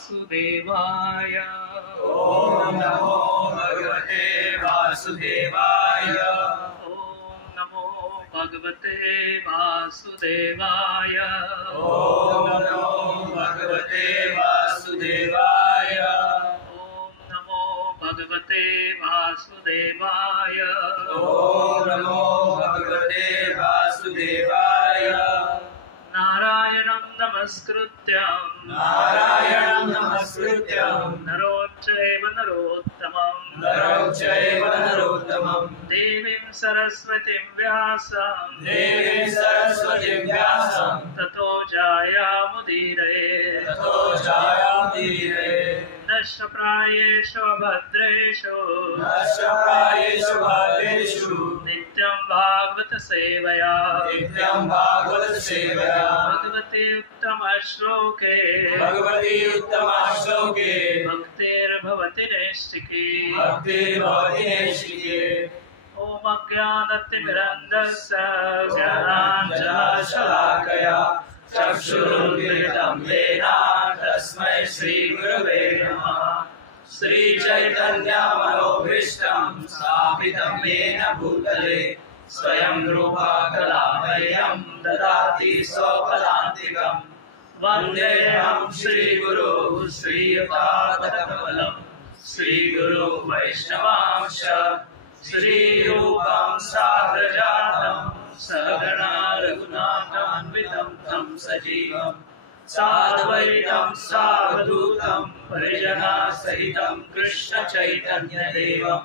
वासुदेवाय। ओम नमो भगवते वासुदेवाय। ओम नमो भगवते वासुदेवाय। ओम नमो भगवते वासुदेवाय। ओम नमो भगवते वासुदेवाय। ओम नमो भगवते वासुदेवाय। नारायणं नमस्कृत्यं नारायणं नमस्कृत्यं नरों चैव नरोत्तमं नरं चैव नरोत्तमं देवीं सरस्वतीं व्यासं देवीं सरस्वतीं व्यासं ततो जायामुदीरये। ततो जायामुदीरये। नष्टप्रायेषु भद्रेषु नष्टप्रायेषु भद्रेषु नित्यं भागवत सेवया नित्यं भागवत सेवया भगवती उत्तमश्लोके भगवती उत्तमश्लोके भक्तिर्भवति नैष्ठिकी। भक्तिर्भवति नैष्ठिके। ॐ अज्ञानतिमिरन्धस्य ज्ञानाञ्जनशलाकया चक्षुरुन्मिलितं येन तस्मै श्रीगुरवे नमः। श्रीचैतन्यमनोभीष्टं स्थापितं येन भूतले स्वयं रूपा कला मह्यं ददाति स्वपदान्तिकं। वन्देऽहं श्रीगुरो श्रीयुतापदकमलं श्रीगुरो वैष्णवांश श्रीरूपं साग्रजातं सहगणा रघुनाथान्वितं तं सजीवं साद्वैतं सावधूतं परिजनसहितं कृष्ण चैतन्यदेवं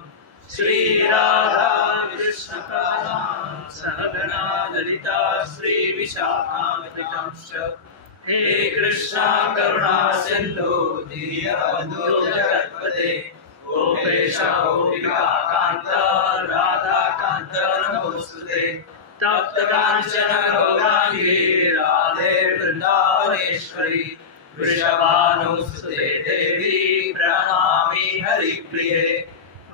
श्रीराधा कृष्णकानां सहगणा ललिता श्रीविशाखान्वितंश्च। हे कृष्णा करुणा सिन्धु दीनबन्धो जगत्पते गोपेश गोपिका कान्त राधा कान्त नमोस्तुते। तप्त काञ्चन गौराङ्गी राधे वृन्दावनेश्वरी वृषभानुसुते देवी प्रणमामि हरिप्रिये।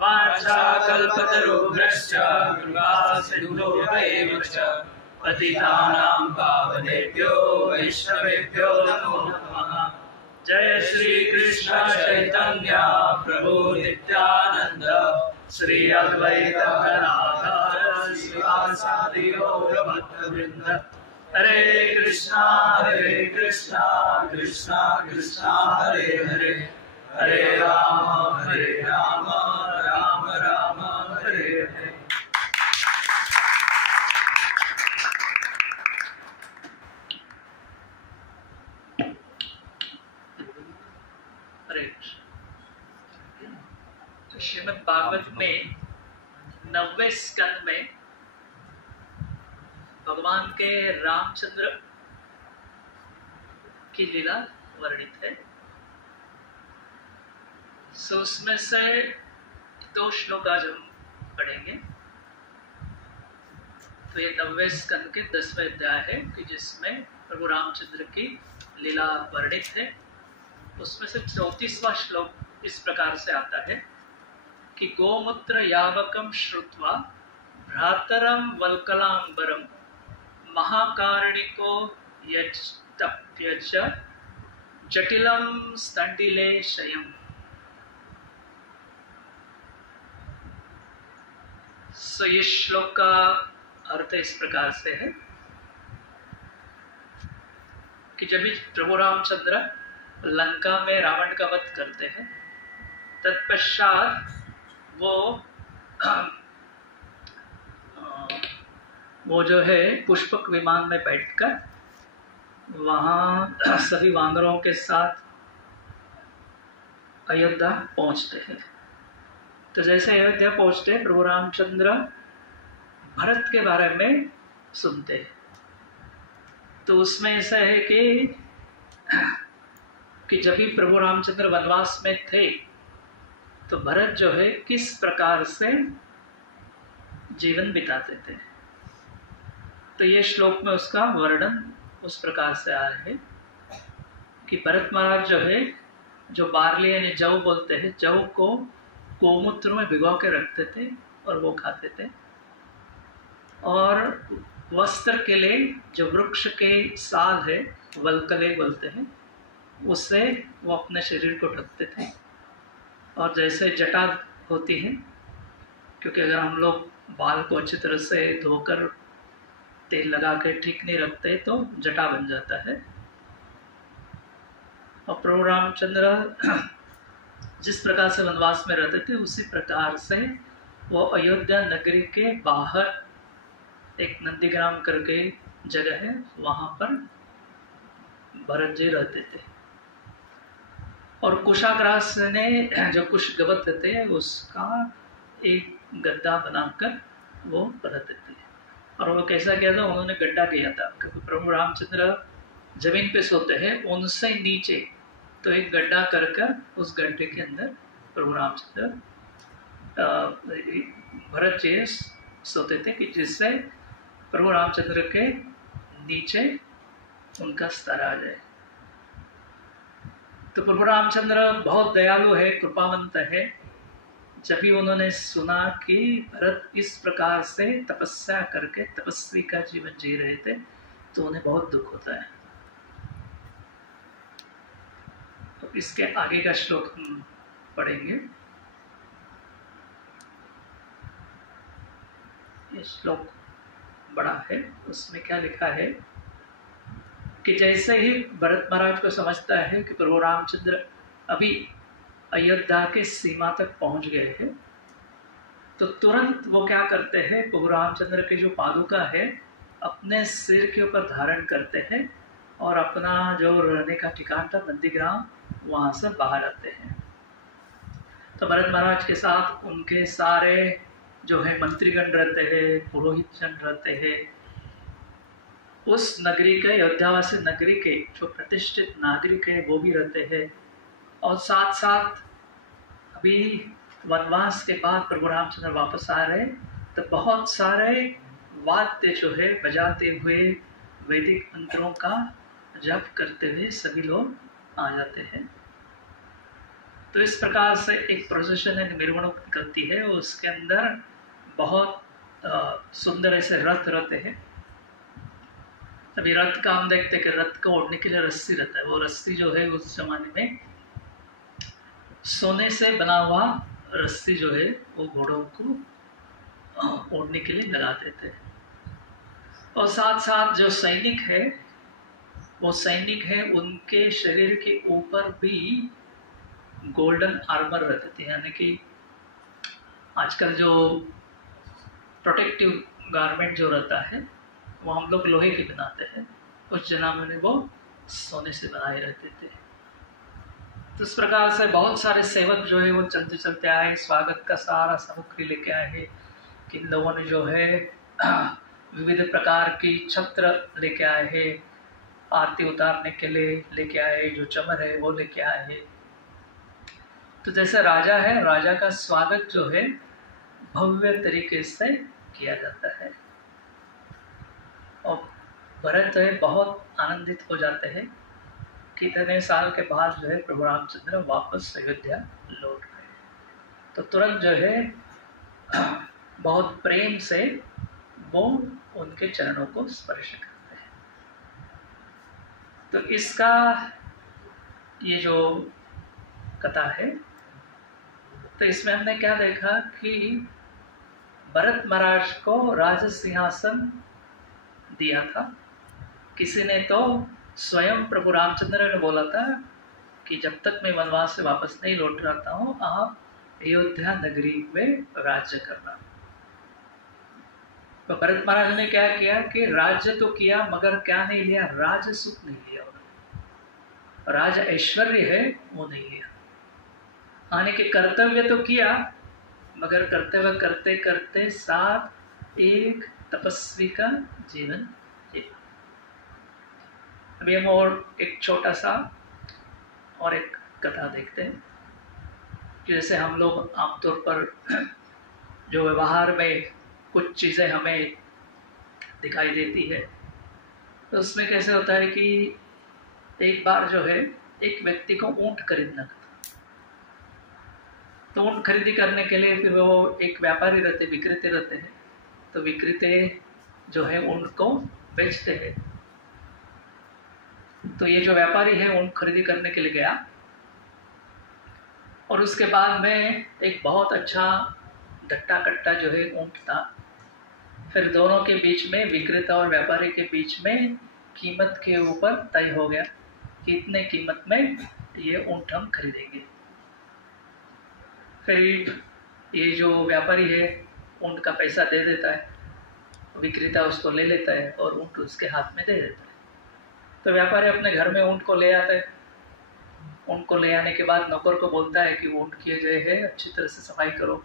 वाञ्छाकल्पतरुभ्यश्च कृपा सिन्धुभ्यैव च पतितानां पावनेभ्यो वैष्णवेभ्यो नमो नमः। जय श्री कृष्ण चैतन्य प्रभु नित्यानंद श्री अद्वैत गदाधर श्रीवासादि गौरभक्तवृंद। हरे कृष्णा कृष्णा कृष्णा हरे हरे हरे राम राम राम हरे हरे। तो श्रीमद् भागवत में 9वें स्कंद में भगवान के रामचंद्र की लीला वर्णित है। सो उसमें से 2 श्लोक आज हम पढ़ेंगे। तो ये 9वें स्कंद के 10वें अध्याय है कि जिसमें प्रभु रामचंद्र की लीला वर्णित है। उसमें से 34वां श्लोक इस प्रकार से आता है कि गोमूत्र यावकं श्रुत्वा भ्रातरं वल्कलांबरं महाकारुणिको यच्च जटिलं स्तंडिलेशयम्। सो ये श्लोक का अर्थ इस प्रकार से है कि जब भी प्रभु रामचंद्र लंका में रावण का वध करते हैं, तत्पश्चात वो जो है पुष्पक विमान में बैठकर वहाँ सभी वानरों के साथ अयोध्या पहुँचते हैं। तो जैसे अयोध्या पहुँचते हैं, प्रभु रामचंद्र भरत के बारे में सुनते हैं। तो उसमें ऐसा है कि जब भी प्रभु रामचंद्र वनवास में थे तो भरत जो है किस प्रकार से जीवन बिताते थे। तो ये श्लोक में उसका वर्णन उस प्रकार से आया है कि भरत महाराज जो है, जो बार्ली यानी जौ बोलते हैं, जौ को गोमूत्र में भिगो के रखते थे और वो खाते थे। और वस्त्र के लिए जो वृक्ष के साल है, वल्कले बोलते हैं, उससे वो अपने शरीर को ढकते थे। और जैसे जटा होती है, क्योंकि अगर हम लोग बाल को अच्छी तरह से धोकर तेल लगा के ठीक नहीं रखते तो जटा बन जाता है। और प्रभु रामचंद्र जिस प्रकार से वनवास में रहते थे उसी प्रकार से वो अयोध्या नगरी के बाहर एक नंदीग्राम करके जगह है, वहां पर भरत जी रहते थे। और कुशाग्रास ने जो कुश गवत थे उसका एक गद्दा बनाकर वो रहते थे। और वो कैसा किया था, उन्होंने गड्ढा किया था, क्योंकि प्रभु रामचंद्र जमीन पे सोते हैं, उनसे नीचे तो एक गड्ढा कर कर उस गड्ढे के अंदर प्रभु रामचंद्र भरत जी सोते थे, कि जिससे प्रभु रामचंद्र के नीचे उनका स्तर आ जाए। तो प्रभु रामचंद्र बहुत दयालु है, कृपावंत है। जब भी उन्होंने सुना कि भरत इस प्रकार से तपस्या करके तपस्वी का जीवन जी रहे थे, तो उन्हें बहुत दुख होता है। तो इसके आगे का श्लोक हम पढ़ेंगे। ये श्लोक बड़ा है, उसमें क्या लिखा है कि जैसे ही भरत महाराज को समझता है कि प्रभु रामचंद्र अभी अयोध्या के सीमा तक पहुंच गए हैं, तो तुरंत वो क्या करते हैं, प्रभु रामचंद्र के जो पादुका है अपने सिर के ऊपर धारण करते हैं और अपना जो रहने का ठिकाना था नंदीग्राम, वहां से बाहर आते हैं। तो भरत महाराज के साथ उनके सारे जो है मंत्रीगण रहते हैं, पुरोहित जन रहते हैं, उस नगरी के, अयोध्यावासी नगरी के जो प्रतिष्ठित नागरिक है वो भी रहते हैं। और साथ साथ अभी वनवास के बाद प्रभु रामचंद्र वापस आ रहे, तो बहुत सारे वाद्य जो है बजाते हुए वैदिक मंत्रों का जप करते हुए सभी लोग आ जाते हैं। तो इस प्रकार से एक प्रोसेशन है, निर्वण निकलती है, उसके अंदर बहुत सुंदर ऐसे रथ रहते हैं। अभी रथ का हम देखते हैं कि रथ को ओढ़ने के लिए रस्सी रहता है, वो रस्सी जो है उस जमाने में सोने से बना हुआ रस्सी जो है वो घोड़ों को ओढ़ने के लिए लगाते थे। और साथ साथ जो सैनिक है, वो सैनिक है, उनके शरीर के ऊपर भी गोल्डन आर्मर रहते थे, यानी कि आजकल जो प्रोटेक्टिव गारमेंट जो रहता है वो हम लोग लोहे के बनाते हैं, उस जमाने में वो सोने से बनाए रहते थे। तो इस प्रकार से बहुत सारे सेवक जो है वो चलते चलते आए, स्वागत का सारा सामग्री लेके आए हैं। किन लोगों ने जो है विविध प्रकार की छत्र लेके आए हैं, आरती उतारने के लिए लेके आए, जो चमर है वो लेके आए हैं। तो जैसे राजा है, राजा का स्वागत जो है भव्य तरीके से किया जाता है। और भरत है बहुत आनंदित हो जाते हैं कि इतने साल के बाद जो है प्रभु रामचंद्र वापस अयोध्या लौट गए। तो तुरंत जो है बहुत प्रेम से वो उनके चरणों को स्पर्श करते हैं। तो इसका ये जो कथा है, तो इसमें हमने क्या देखा कि भरत महाराज को राज सिंहासन दिया था। किसी ने तो स्वयं प्रभु रामचंद्र ने बोला था कि जब तक मैं वनवास से वापस नहीं लौट रहा हूँ, आप अयोध्या नगरी में राज्य करना। तो भरत महाराज ने क्या किया कि राज्य तो किया मगर क्या नहीं लिया, राज सुख नहीं लिया, राज ऐश्वर्य है वो नहीं लिया। आने के कर्तव्य तो किया मगर कर्तव्य करते करते साथ एक तपस्वी का जीवन जिया। अभी हम और एक छोटा सा और एक कथा देखते हैं। जैसे हम लोग आमतौर पर जो व्यवहार में कुछ चीज़ें हमें दिखाई देती है, तो उसमें कैसे होता है कि एक बार जो है एक व्यक्ति को ऊंट खरीदना था। तो ऊंट खरीदी करने के लिए फिर वो एक व्यापारी रहते, विक्रेते रहते हैं, तो विक्रेते जो है ऊंट को बेचते हैं। तो ये जो व्यापारी है ऊँट खरीदी करने के लिए गया, और उसके बाद में एक बहुत अच्छा डट्टा कट्टा जो है ऊँट था। फिर दोनों के बीच में, विक्रेता और व्यापारी के बीच में कीमत के ऊपर तय हो गया कि इतने कीमत में ये ऊँट हम खरीदेंगे। फिर ये जो व्यापारी है ऊँट का पैसा दे देता है, विक्रेता उसको ले लेता है और ऊँट उसके हाथ में दे देता है। तो व्यापारी अपने घर में ऊँट को ले आता है। ऊँट को ले आने के बाद नौकर को बोलता है कि ऊँट की जो है अच्छी तरह से सफाई करो।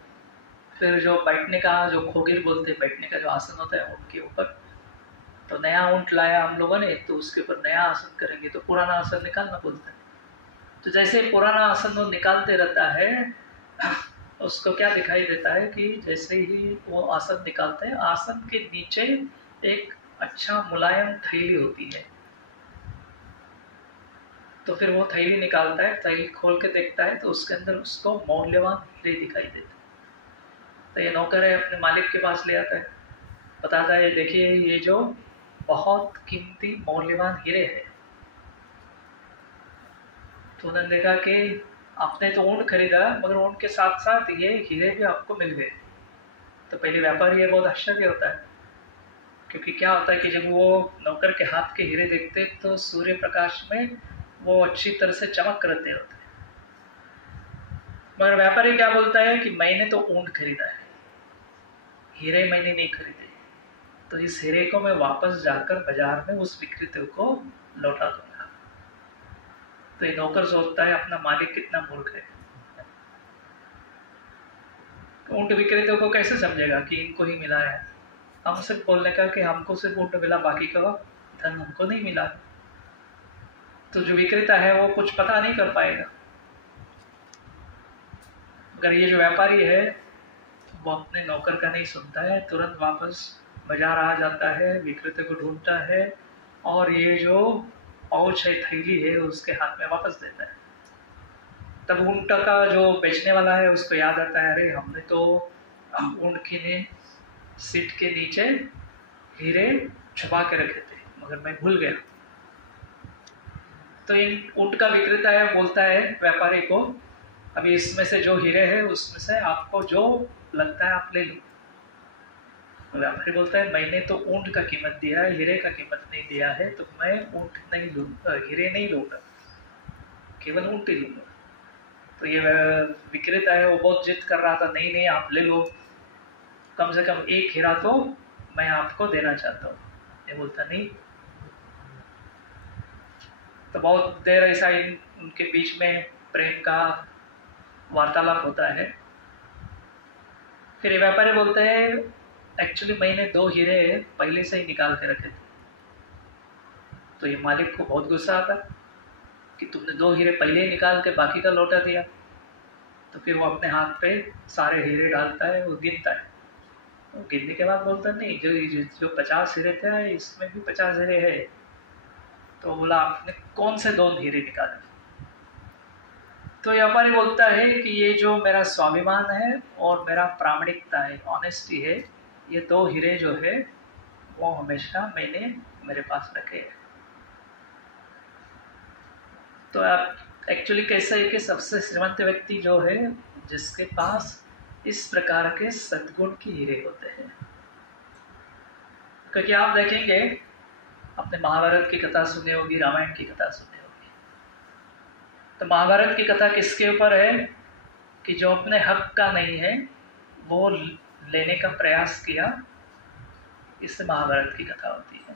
फिर जो बैठने का, जो खोगिर बोलते हैं, बैठने का जो आसन होता है ऊँट के ऊपर, तो नया ऊँट लाया हम लोगों ने, तो उसके ऊपर नया आसन करेंगे, तो पुराना आसन निकालना बोलता है। तो जैसे पुराना आसन वो निकालते रहता है, उसको क्या दिखाई देता है कि जैसे ही वो आसन निकालते हैं, आसन के नीचे एक अच्छा मुलायम थैली होती है। तो फिर वो थैली निकालता है, थैली खोल के देखता है तो उसके अंदर उसको मौल्यवान हीरे दिखाई देते हैं। तो ये नौकर है अपने मालिक के पास ले आता है, बताता है देखिए ये जो बहुत कीमती मौल्यवान हीरे है। तो उन्होंने देखा कि आपने तो ऊँट खरीदा, मगर ऊँट के साथ साथ ये हीरे भी आपको मिल गए। तो पहले व्यापारी ये बहुत आश्चर्य होता है, क्योंकि क्या होता है कि जब वो नौकर के हाथ के हीरे देखते तो सूर्य प्रकाश में वो अच्छी तरह से चमक करते होते हैं। मगर व्यापारी क्या बोलता है कि मैंने तो ऊँट खरीदा है, हीरे मैंने नहीं खरीदे, तो इस हीरे को मैं वापस जाकर बाजार में उस विक्रेता को लौटा दूंगा। तो ये नौकर सोचता है अपना मालिक कितना मूर्ख है। ऊँट विक्रेता को कैसे समझेगा कि इनको ही मिला है। हम सिर्फ बोलने का कि हमको सिर्फ ऊँट मिला, बाकी का धन हमको नहीं मिला। तो जो विक्रेता है वो कुछ पता नहीं कर पाएगा। अगर ये जो व्यापारी है वो अपने नौकर का नहीं सुनता है, तुरंत वापस बाजार आ जाता है, विक्रेता को ढूंढता है और ये जो औच है, थैली है, उसके हाथ में वापस देता है। तब ऊँट का जो बेचने वाला है उसको याद आता है, अरे हमने तो ऊँट के सीट के नीचे हीरे छुपा के रखे थे, मगर मैं भूल गया। तो इन ऊँट का विक्रेता है बोलता है व्यापारी को, अभी इसमें से जो हीरे है उसमें से आपको जो लगता है आप ले लो। व्यापारी बोलता है मैंने तो ऊँट का कीमत दिया है, हीरे का कीमत नहीं दिया है, तो मैं ऊँट नहीं लूँगा, हीरे नहीं लूँगा, केवल ऊँट ही लूँगा। तो ये विक्रेता है वो बहुत जिद कर रहा था, नहीं नहीं आप ले लो, कम से कम एक हीरा तो मैं आपको देना चाहता हूँ। ये बोलता नहीं। तो बहुत देर ऐसा उनके बीच में प्रेम का वार्तालाप होता है। फिर ये व्यापारी बोलते हैं एक्चुअली मैंने 2 हीरे पहले से ही निकाल के रखे थे। तो ये मालिक को बहुत गुस्सा आता कि तुमने 2 हीरे पहले ही निकाल के बाकी का लौटा दिया। तो फिर वो अपने हाथ पे सारे हीरे डालता है, वो गिनता है। वो गिनने के बाद बोलता नहीं, जो 50 हीरे थे इसमें भी 50 हीरे है। तो बोला आपने कौन से 2 हीरे निकाले? तो व्यापारी बोलता है कि ये जो मेरा स्वाभिमान है और मेरा प्रामाणिकता है, ऑनेस्टी है, ये 2 हीरे जो है वो हमेशा मैंने मेरे पास रखे हैं। तो आप एक्चुअली कैसा है कि सबसे श्रीमंत व्यक्ति जो है जिसके पास इस प्रकार के सद्गुण की हीरे होते हैं। क्योंकि आप देखेंगे, आपने महाभारत की कथा सुनी होगी, रामायण की कथा सुनी होगी। तो महाभारत की कथा किसके ऊपर है कि जो अपने हक का नहीं है वो लेने का प्रयास किया, इससे महाभारत की कथा होती है।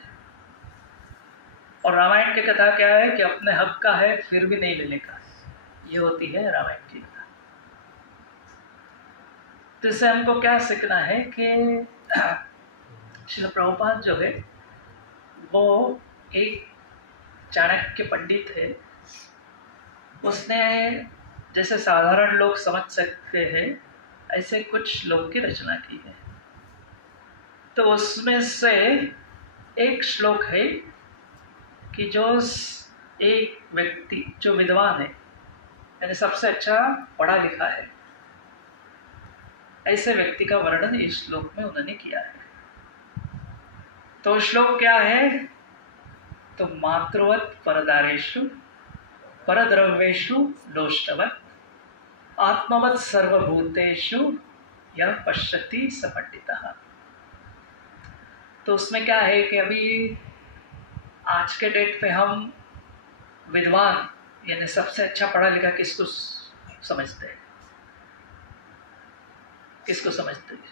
और रामायण की कथा क्या है कि अपने हक का है फिर भी नहीं लेने का, ये होती है रामायण की कथा। तो इससे हमको क्या सीखना है कि श्रील प्रभुपाद जो है वो एक चाणक्य पंडित है। उसने जैसे साधारण लोग समझ सकते हैं ऐसे कुछ श्लोक की रचना की है। तो उसमें से एक श्लोक है कि जो एक व्यक्ति जो विद्वान है, यानी सबसे अच्छा पढ़ा लिखा है, ऐसे व्यक्ति का वर्णन इस श्लोक में उन्होंने किया है। तो श्लोक क्या है तो मातृवत परदारेषु परद्रव्येषु लोष्टवत् आत्मवत् सर्वभूतेषु यह पश्यति स पंडितः। तो उसमें क्या है कि अभी आज के डेट पे हम विद्वान यानी सबसे अच्छा पढ़ा लिखा किसको समझते हैं? किसको समझते हैं?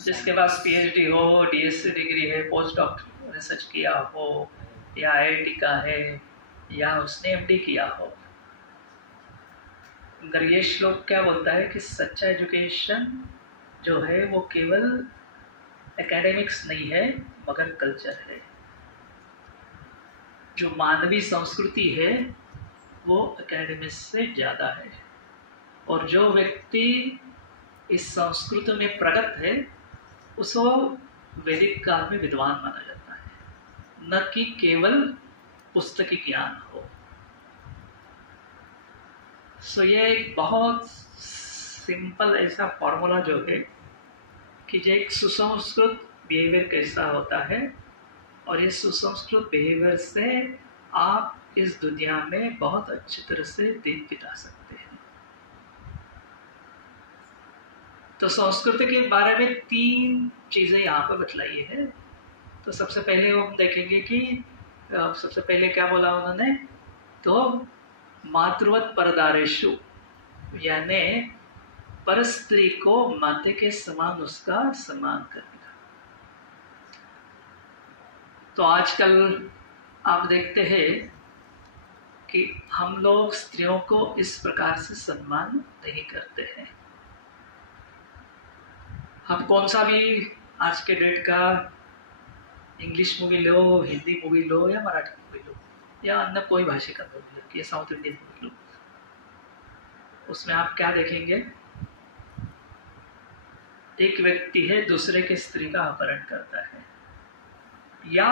जिसके पास पीएचडी हो, डीएससी डिग्री है, पोस्ट डॉक्टर रिसर्च किया हो, या आईआईटी का है, या उसने एमडी किया हो। अगर ये श्लोक क्या बोलता है कि सच्चा एजुकेशन जो है वो केवल एकेडमिक्स नहीं है मगर कल्चर है। जो मानवीय संस्कृति है वो एकेडमिक्स से ज़्यादा है, और जो व्यक्ति इस संस्कृति में प्रगत है उसको वैदिक काल में विद्वान माना जाता है, न कि केवल पुस्तकी ज्ञान हो। सो ये एक बहुत सिंपल ऐसा फॉर्मूला जो है कि जो एक सुसंस्कृत बिहेवियर कैसा होता है, और इस सुसंस्कृत बिहेवियर से आप इस दुनिया में बहुत अच्छी तरह से दिन बिता सकते हैं। तो संस्कृति के बारे में 3 चीज़ें यहाँ पर बतलाई है। तो सबसे पहले हम देखेंगे कि सबसे पहले क्या बोला उन्होंने, तो मातृवत परदारेषु यानी परस्त्री को माते के समान उसका सम्मान करना। तो आजकल आप देखते हैं कि हम लोग स्त्रियों को इस प्रकार से सम्मान नहीं करते हैं। हम कौन सा भी आज के डेट का इंग्लिश मूवी लो, हिंदी मूवी लो, या मराठी मूवी लो, या अन्य कोई भाषा का मूवी लो, या साउथ इंडियन मूवी लो, उसमें आप क्या देखेंगे? एक व्यक्ति है दूसरे के स्त्री का अपहरण करता है या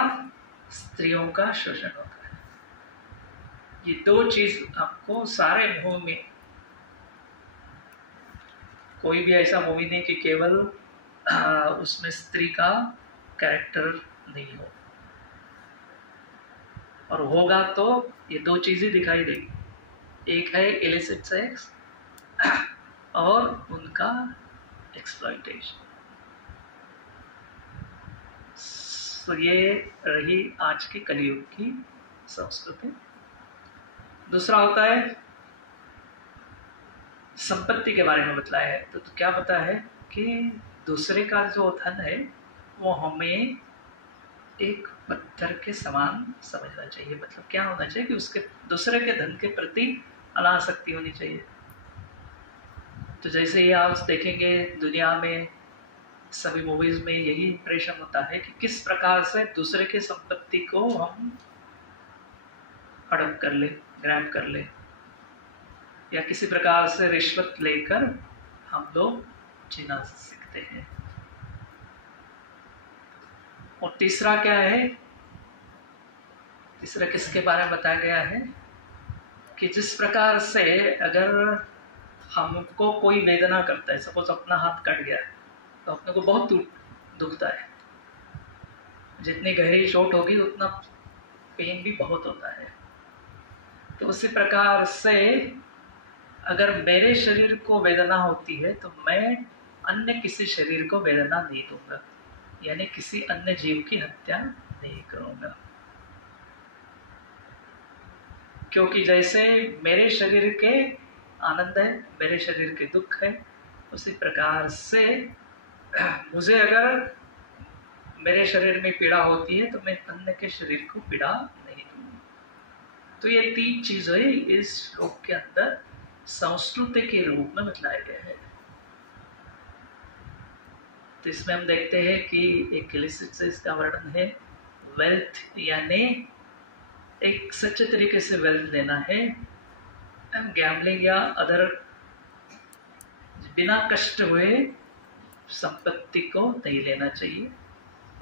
स्त्रियों का शोषण होता है। ये 2 चीज आपको सारे मूवी में, कोई भी ऐसा मूवी नहीं कि केवल उसमें स्त्री का कैरेक्टर नहीं हो, और होगा तो ये 2 चीजें दिखाई देगी। एक है इलिसिट सेक्स और उनका एक्सप्लॉइटेशन। तो ये रही आज के कलयुग की संस्कृति। दूसरा होता है संपत्ति के बारे में बतलाया है। तो क्या पता है कि दूसरे का जो धन है वो हमें एक पत्थर के समान समझना चाहिए। मतलब क्या होना चाहिए कि उसके दूसरे के धन के प्रति अनासक्ति होनी चाहिए। तो जैसे ही आप देखेंगे दुनिया में सभी मूवीज में यही इंप्रेशन होता है कि किस प्रकार से दूसरे की संपत्ति को हम हड़प कर ले, ग्रैब कर ले, या किसी प्रकार से रिश्वत लेकर हम लोग जीना सीखते हैं। और तीसरा क्या है? तीसरा किसके बारे में बताया गया है कि जिस प्रकार से अगर हमको कोई वेदना करता है, सपोज अपना हाथ कट गया तो अपने को बहुत दुखता है, जितनी गहरी चोट होगी उतना पेन भी बहुत होता है। तो उसी प्रकार से अगर मेरे शरीर को वेदना होती है तो मैं अन्य किसी शरीर को वेदना नहीं दूंगा, यानी किसी अन्य जीव की हत्या नहीं करूंगा। क्योंकि जैसे मेरे शरीर के आनंद है, मेरे शरीर के दुख है, उसी प्रकार से मुझे अगर मेरे शरीर में पीड़ा होती है तो मैं अन्य के शरीर को पीड़ा नहीं दूंगा। तो ये 3 चीजें इस श्लोक के अंदर संस्कृति के रूप में बतलाए गए हैं। तो इसमें हम देखते हैं कि एक इलिसिट से इसका वर्णन है वेल्थ, यानी एक सच्चे तरीके से वेल्थ लेना है, गैम्बलिंग या अदर बिना कष्ट हुए संपत्ति को नहीं लेना चाहिए,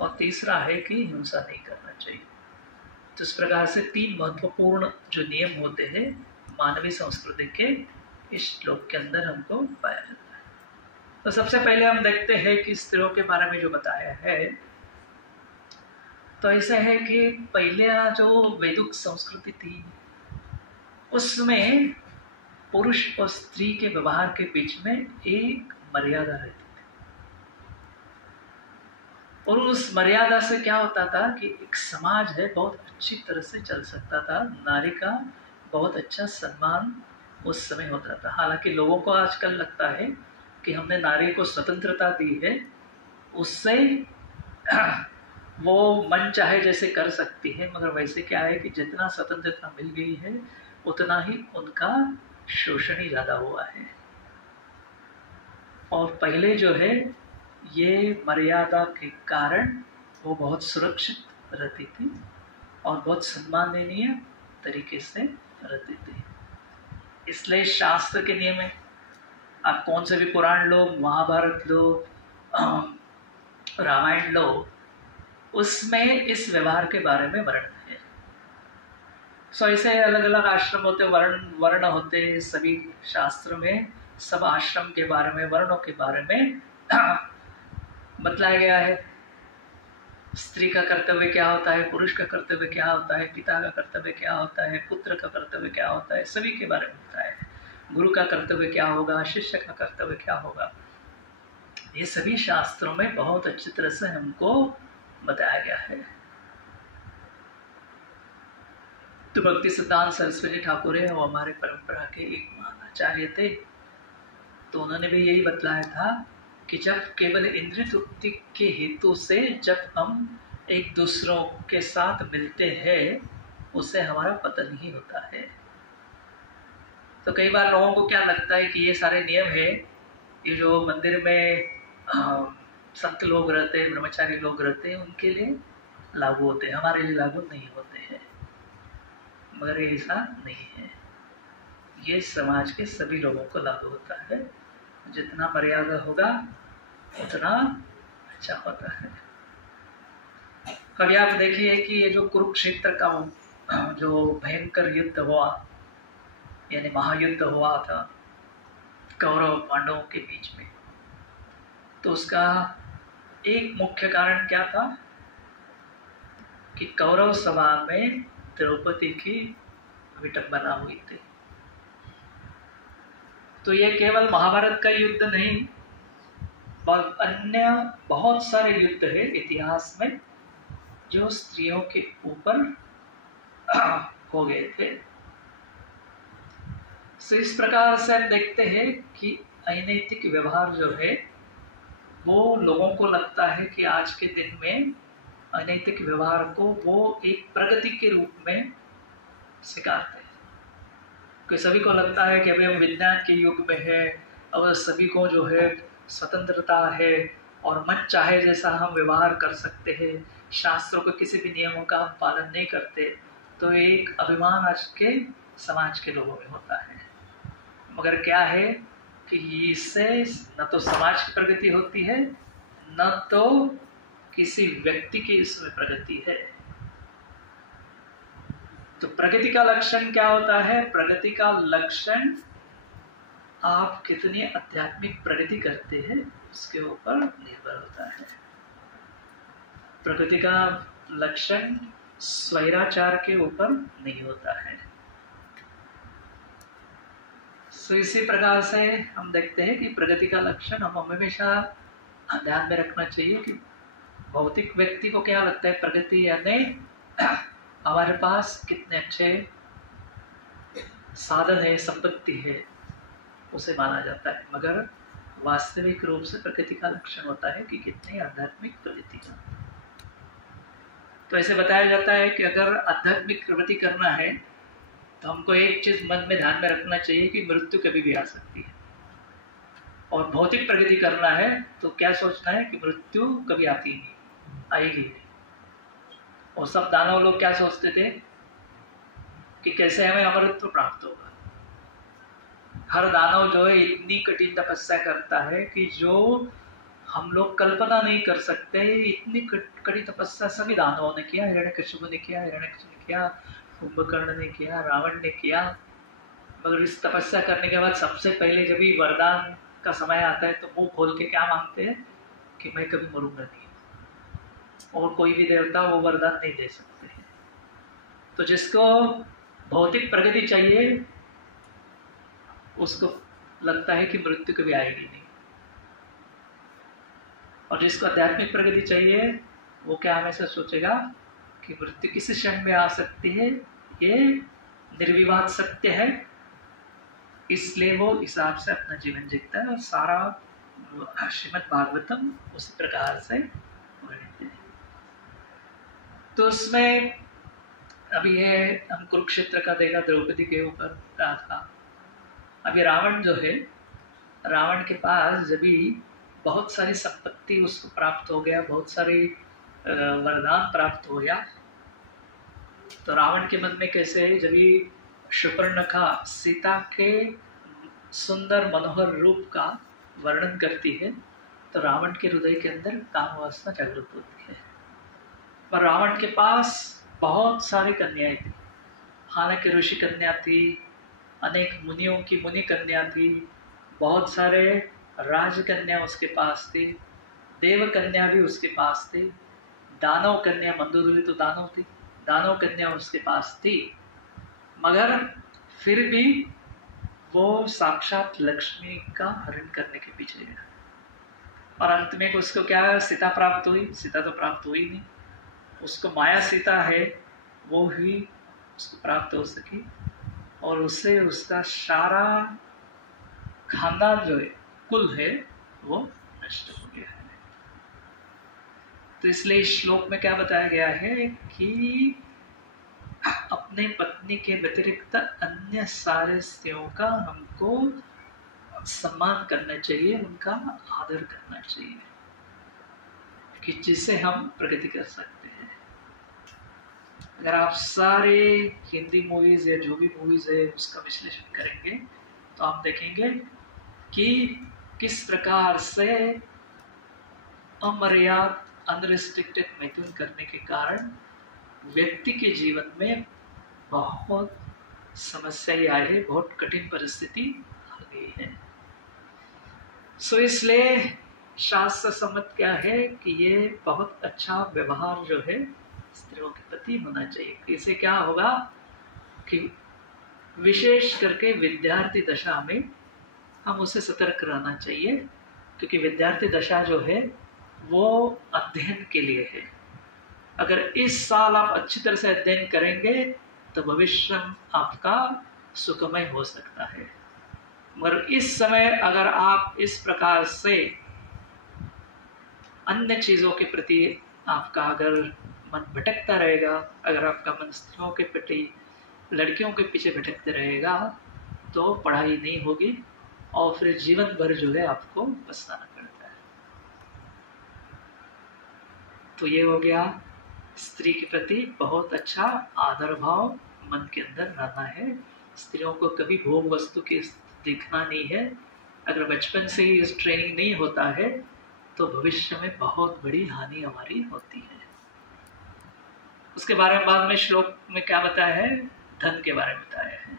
और तीसरा है कि हिंसा नहीं करना चाहिए। तो इस प्रकार से 3 महत्वपूर्ण जो नियम होते हैं मानवीय संस्कृति के इस श्लोक के अंदर हमको पाया जाता है। तो सबसे पहले हम देखते हैं कि स्त्रियों के बारे में जो बताया है तो ऐसा है कि पहले जो वैदिक संस्कृति थी उसमें पुरुष और स्त्री के व्यवहार के बीच में एक मर्यादा रहती थी, और उस मर्यादा से क्या होता था कि एक समाज है बहुत अच्छी तरह से चल सकता था, नारी का बहुत अच्छा सम्मान उस समय होता था। हालांकि लोगों को आजकल लगता है कि हमने नारी को स्वतंत्रता दी है, उससे वो मन चाहे जैसे कर सकती है, मगर वैसे क्या है कि जितना स्वतंत्रता मिल गई है उतना ही उनका शोषण ही ज़्यादा हुआ है। और पहले जो है ये मर्यादा के कारण वो बहुत सुरक्षित रहती थी और बहुत सम्माननीय तरीके से रहती थी। इसलिए शास्त्र के नियम है, आप कौन से भी पुराण लो, महाभारत लो, रामायण लो, उसमें इस व्यवहार के बारे में वर्णन है। सो ऐसे अलग अलग आश्रम होते, वर्ण होते, सभी शास्त्र में सब आश्रम के बारे में, वर्णों के बारे में बतलाया गया है। स्त्री का कर्तव्य क्या होता है, पुरुष का कर्तव्य क्या होता है, पिता का कर्तव्य क्या होता है, पुत्र का कर्तव्य क्या होता है, सभी के बारे में बताया है। गुरु का कर्तव्य क्या होगा, शिष्य का कर्तव्य क्या होगा, ये सभी शास्त्रों में बहुत अच्छी तरह से हमको बताया गया है। तो भक्ति सिद्धांत सरस्वती ठाकुर है, वो हमारे परंपरा के एक महान आचार्य थे। तो उन्होंने भी यही बतलाया था कि जब केवल इंद्रिय तृप्ति के हेतु से जब हम एक दूसरों के साथ मिलते हैं, उससे हमारा पतन ही होता है। तो कई बार लोगों को क्या लगता है कि ये सारे नियम है, ये जो मंदिर में संत लोग रहते हैं, ब्रह्मचारी लोग रहते हैं, उनके लिए लागू होते हैं, हमारे लिए लागू नहीं होते हैं। मगर ऐसा नहीं है, ये समाज के सभी लोगों को लागू होता है। जितना मर्यादा होगा उतना अच्छा होता है। कभी आप देखिए कि ये जो कुरुक्षेत्र का जो भयंकर युद्ध हुआ, यानी महायुद्ध हुआ था कौरव पांडवों के बीच में, तो उसका एक मुख्य कारण क्या था कि कौरव सभा में द्रौपदी की विटंबना हुई थी। तो ये केवल महाभारत का युद्ध नहीं, और अन्य बहुत सारे युद्ध है इतिहास में जो स्त्रियों के ऊपर हो गए थे। तो इस प्रकार से हम देखते हैं कि अनैतिक व्यवहार जो है वो लोगों को लगता है कि आज के दिन में अनैतिक व्यवहार को वो एक प्रगति के रूप में स्वीकारते हैं। कि सभी को लगता है कि अभी हम विज्ञान के युग में है, अब सभी को जो है स्वतंत्रता है और मन चाहे जैसा हम व्यवहार कर सकते हैं, शास्त्रों के किसी भी नियमों का हम पालन नहीं करते। तो एक अभिमान आज के समाज के लोगों में होता है। मगर क्या है कि इससे न तो समाज की प्रगति होती है, न तो किसी व्यक्ति की इसमें प्रगति है। तो प्रगति का लक्षण क्या होता है? प्रगति का लक्षण आप कितनी आध्यात्मिक प्रगति करते हैं उसके ऊपर निर्भर होता है। प्रगति का लक्षण स्वैराचार के ऊपर नहीं होता है। तो इसी प्रकार से हम देखते हैं कि प्रगति का लक्षण हम हमेशा ध्यान में रखना चाहिए कि भौतिक व्यक्ति को क्या लगता है प्रगति यानी हमारे पास कितने अच्छे साधन है, संपत्ति है, उसे माना जाता है। मगर वास्तविक रूप से प्रगति का लक्षण होता है कि कितनी आध्यात्मिक प्रगति का। तो ऐसे बताया जाता है कि अगर आध्यात्मिक प्रगति करना है तो हमको एक चीज मन में ध्यान में रखना चाहिए कि मृत्यु कभी भी आ सकती है। और भौतिक प्रगति करना है तो क्या सोचना है कि मृत्यु कभी आती नहीं, आएगी नहीं। और सब दानव लोग क्या सोचते थे कि कैसे हमें अमरत्व प्राप्त होगा। हर दानव जो है इतनी कठिन तपस्या करता है कि जो हम लोग कल्पना नहीं कर सकते। इतनी कठिन तपस्या सभी दानवों ने किया, हिरण्यकशिपु ने किया, कुंभकर्ण ने किया, रावण ने किया। मगर इस तपस्या करने के बाद सबसे पहले जब भी वरदान का समय आता है तो मुंह खोल के क्या मांगते हैं कि मैं कभी मरूंगा नहीं। और कोई भी देवता वो वरदान नहीं दे सकते हैं। तो जिसको भौतिक प्रगति चाहिए उसको लगता है कि मृत्यु कभी आएगी नहीं, और जिसको आध्यात्मिक प्रगति चाहिए वो क्या हमेशा सोचेगा कि मृत्यु किसी क्षण में आ सकती है, ये निर्विवाद सत्य है, इसलिए वो हिसाब से अपना जीवन जीता है। और सारा श्रीमद् भागवतम उसी प्रकार से वर्णित है। तो उसमें अभी ये हम कुरुक्षेत्र का देखा, द्रौपदी के ऊपर रहा था। अभी रावण जो है, रावण के पास जब भी बहुत सारी संपत्ति उसको प्राप्त हो गया, बहुत सारी वरदान प्राप्त हो गया, तो रावण के मन में कैसे, जब भी शूर्पणखा सीता के सुंदर मनोहर रूप का वर्णन करती है तो रावण के हृदय के अंदर कामावस्था जागृत होती है। पर रावण के पास बहुत सारी कन्याएं थी। हालांकि ऋषि कन्या थी, अनेक मुनियों की मुनि कन्या थी, बहुत सारे राजकन्या उसके पास थी, देव कन्या भी उसके पास थी, दानव कन्या, मंदोदरी तो दानव थी, दानव कन्या उसके पास थी, मगर फिर भी वो साक्षात लक्ष्मी का हरण करने के पीछे गया। और अंत में उसको क्या सीता प्राप्त हुई? सीता तो प्राप्त हुई नहीं, उसको माया सीता है वो ही उसको प्राप्त हो सकी, और उससे उसका सारा खानदान जो है, कुल है, वो नष्ट हो गया है। तो इसलिए इस श्लोक में क्या बताया गया है कि अपने पत्नी के व्यतिरिक्त अन्य सारे स्त्रियों का हमको सम्मान करना चाहिए, उनका आदर करना चाहिए, कि जिससे हम प्रगति कर सकते हैं। अगर आप सारे हिंदी मूवीज या जो भी मूवीज है उसका विश्लेषण करेंगे तो आप देखेंगे कि किस प्रकार से अमर्याद अनरिस्ट्रिक्टेड मैथुन करने के कारण व्यक्ति के जीवन में बहुत समस्याएं आई है, बहुत कठिन परिस्थिति आ गई है। सो इसलिए शास्त्र सम्मत क्या है कि ये बहुत अच्छा व्यवहार जो है स्त्रियों के प्रति होना चाहिए। इससे क्या होगा कि विशेष करके विद्यार्थी दशा में हम उसे सतर्क रहना चाहिए, क्योंकि विद्यार्थी दशा जो है वो अध्ययन के लिए है। अगर इस साल आप अच्छी तरह से अध्ययन करेंगे तो भविष्य आपका सुखमय हो सकता है, मगर इस समय अगर आप इस प्रकार से अन्य चीज़ों के प्रति आपका अगर मन भटकता रहेगा, अगर आपका मन स्त्रियों के प्रति, लड़कियों के पीछे भटकते रहेगा, तो पढ़ाई नहीं होगी और फिर जीवन भर जो है आपको पछताना पड़ता है। तो ये हो गया स्त्री के प्रति बहुत अच्छा आदर भाव मन के अंदर रहना है। स्त्रियों को कभी भोग वस्तु के दिखना नहीं है। अगर बचपन से ही इस ट्रेनिंग नहीं होता है तो भविष्य में बहुत बड़ी हानि हमारी होती है। उसके बारे में बाद में श्लोक में क्या बताया है? धन के बारे में बताया है।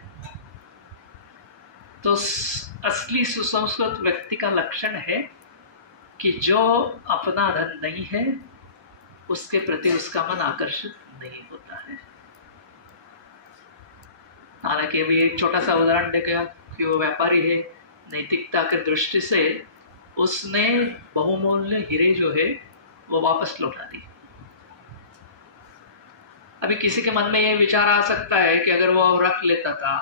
तो असली सुसंस्कृत व्यक्ति का लक्षण है कि जो अपना धन नहीं है उसके प्रति उसका मन आकर्षित नहीं होता है। हालांकि अभी एक छोटा सा उदाहरण देखा कि वो व्यापारी है, नैतिकता की दृष्टि से उसने बहुमूल्य हीरे जो है वो वापस लौटा दी। अभी किसी के मन में ये विचार आ सकता है कि अगर वो रख लेता था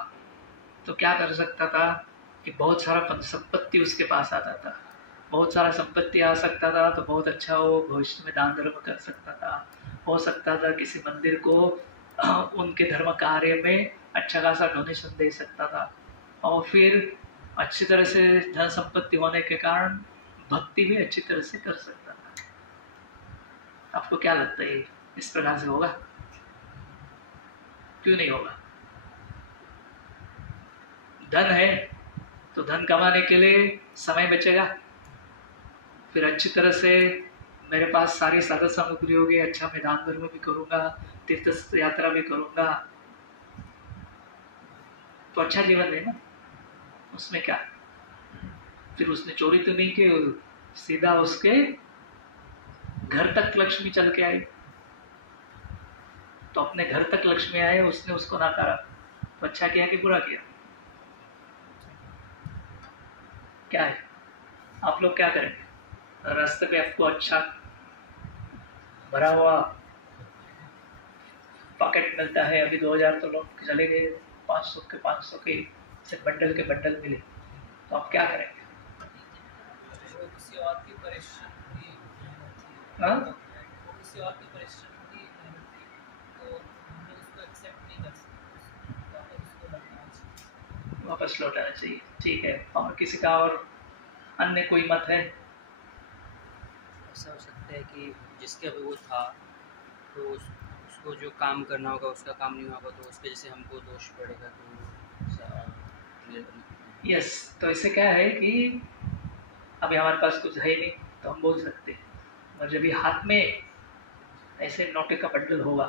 तो क्या कर सकता था कि बहुत सारा संपत्ति उसके पास आता था, बहुत सारा संपत्ति आ सकता था, तो बहुत अच्छा वो भविष्य में दान धर्म कर सकता था, हो सकता था किसी मंदिर को उनके धर्म कार्य में अच्छा खासा डोनेशन दे सकता था, और फिर अच्छी तरह से धन संपत्ति होने के कारण भक्ति भी अच्छी तरह से कर सकता था। आपको क्या लगता है इस प्रकार से होगा? क्यों नहीं होगा? धन है तो धन कमाने के लिए समय बचेगा, फिर अच्छी तरह से मेरे पास सारी साधन सामग्री होगी, अच्छा मैं दान धर्म भी करूँगा, तीर्थ यात्रा भी करूँगा, तो अच्छा जीवन है ना। उसमें क्या, फिर उसने चोरी तो नहीं की, सीधा उसके घर तक लक्ष्मी चल के आई, तो अपने घर तक लक्ष्मी आए, उसने उसको नकारा, तो अच्छा किया कि बुरा किया? क्या है? आप लोग क्या करेंगे? रास्ते पे आपको अच्छा भरा हुआ पॉकेट मिलता है, अभी 2000 तो लोग चले गए, 500 के से बंडल के बंडल मिले, तो आप क्या करेंगे? वो किसी और की परिश्रम की मेहनत थी, हाँ? वो किसी और की परिश्रम की मेहनत थी, तो हम लोग उसको एक्सेप्ट नहीं कर सकते, उसको लौटाना चाहिए। वापस लौटाना चाहिए, ठीक है। और किसी का और अन्य कोई मत है? ऐसा हो सकता है कि जिसके अभी वो था, तो उसको जो काम करना होगा उसका काम नहीं होगा, तो उसके जैसे हमको दोष पड़ेगा, तो यस, तो इससे क्या है कि अभी हमारे पास कुछ है नहीं, तो हम बोल सकते हैं, और जब ये हाथ में ऐसे नोटे का बंडल होगा,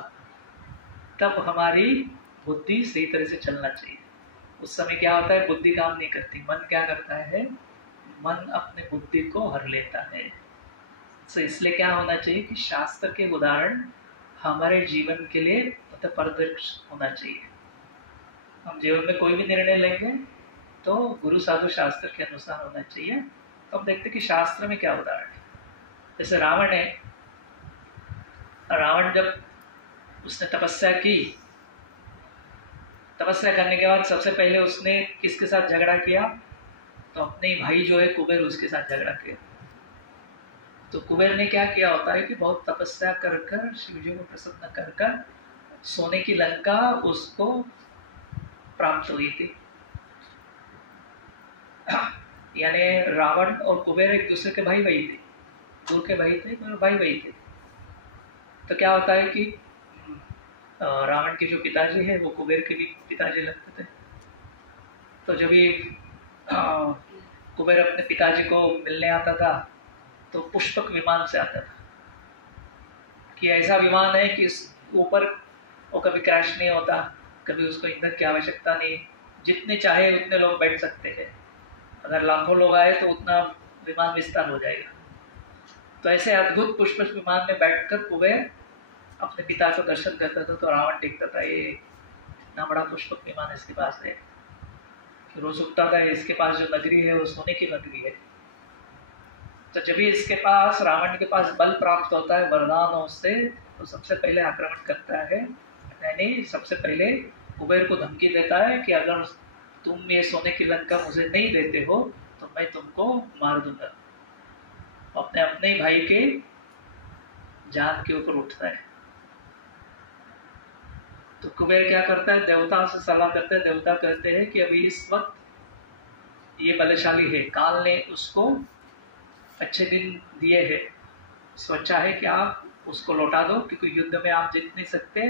तब हमारी बुद्धि सही तरह से चलना चाहिए। उस समय क्या होता है, बुद्धि काम नहीं करती, मन क्या करता है, मन अपने बुद्धि को हर लेता है। तो इसलिए क्या होना चाहिए कि शास्त्र के उदाहरण हमारे जीवन के लिए मतलब परिदृश्य होना चाहिए। हम जीवन में कोई भी निर्णय लेंगे तो गुरु साधु शास्त्र के अनुसार होना चाहिए। तो हम देखते कि शास्त्र में क्या उदाहरण है। जैसे रावण है, रावण जब उसने तपस्या की, तपस्या करने के बाद सबसे पहले उसने किसके साथ झगड़ा किया, तो अपने भाई जो है कुबेर, उसके साथ झगड़ा किया। तो कुबेर ने क्या किया होता है कि बहुत तपस्या कर कर शिव जी को प्रसन्न कर कर सोने की लंका उसको प्राप्त हुई थी। यानी रावण और कुबेर एक दूसरे के भाई भाई थे, दूर के भाई थे पर भाई भाई थे। तो क्या होता है कि रावण के जो पिताजी है वो कुबेर के भी पिताजी लगते थे। तो जब ये कुबेर अपने पिताजी को मिलने आता था तो पुष्पक विमान से आता था, कि ऐसा विमान है कि ऊपर वो कभी क्रैश नहीं होता, कभी उसको ईंधन की आवश्यकता नहीं, जितने चाहे उतने लोग बैठ सकते हैं, अगर लाखों लोग आए तो उतना विमान विस्तार हो जाएगा। तो ऐसे अद्भुत पुष्पक विमान में बैठकर कुबेर अपने पिता को दर्शन करता था। तो रावण देखता था ये इतना बड़ा पुष्पक विमान इसके पास है, फिर वो सोचता था इसके पास जो नगरी है वो सोने की नगरी है। तो जब भी इसके पास, रावण के पास बल प्राप्त होता है वरदानों से, तो सबसे पहले आक्रमण करता है, यानी सबसे पहले कुबेर को धमकी देता है कि अगर तुम ये सोने की लंका मुझे नहीं देते हो तो मैं तुमको मार दूंगा। अपने अपने भाई के जान के ऊपर उठता है। तो कुबेर क्या करता है, देवता से सलाह करते हैं। देवता कहते हैं कि अभी इस वक्त ये बलशाली है, काल ने उसको अच्छे दिन दिए हैं, सोचा है कि आप उसको लौटा दो, क्योंकि युद्ध में आप जीत नहीं सकते,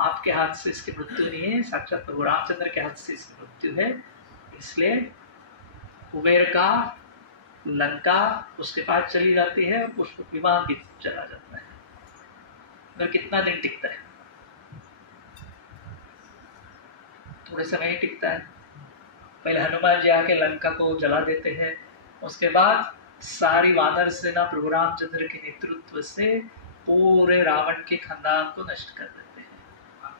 आपके हाथ से इसकी मृत्यु नहीं है, साक्षात प्रभु रामचंद्र के हाथ से इसकी मृत्यु है। इसलिए कुबेर का लंका उसके पास चली जाती है और पुष्पक विमान भी चला जाता है। मगर कितना दिन टिकता है, थोड़े समय ही टिकता है। पहले हनुमान जी आके लंका को जला देते हैं, उसके बाद सारी वानर सेना प्रभु रामचंद्र के नेतृत्व से पूरे रावण के खानदान को नष्ट कर देते हैं,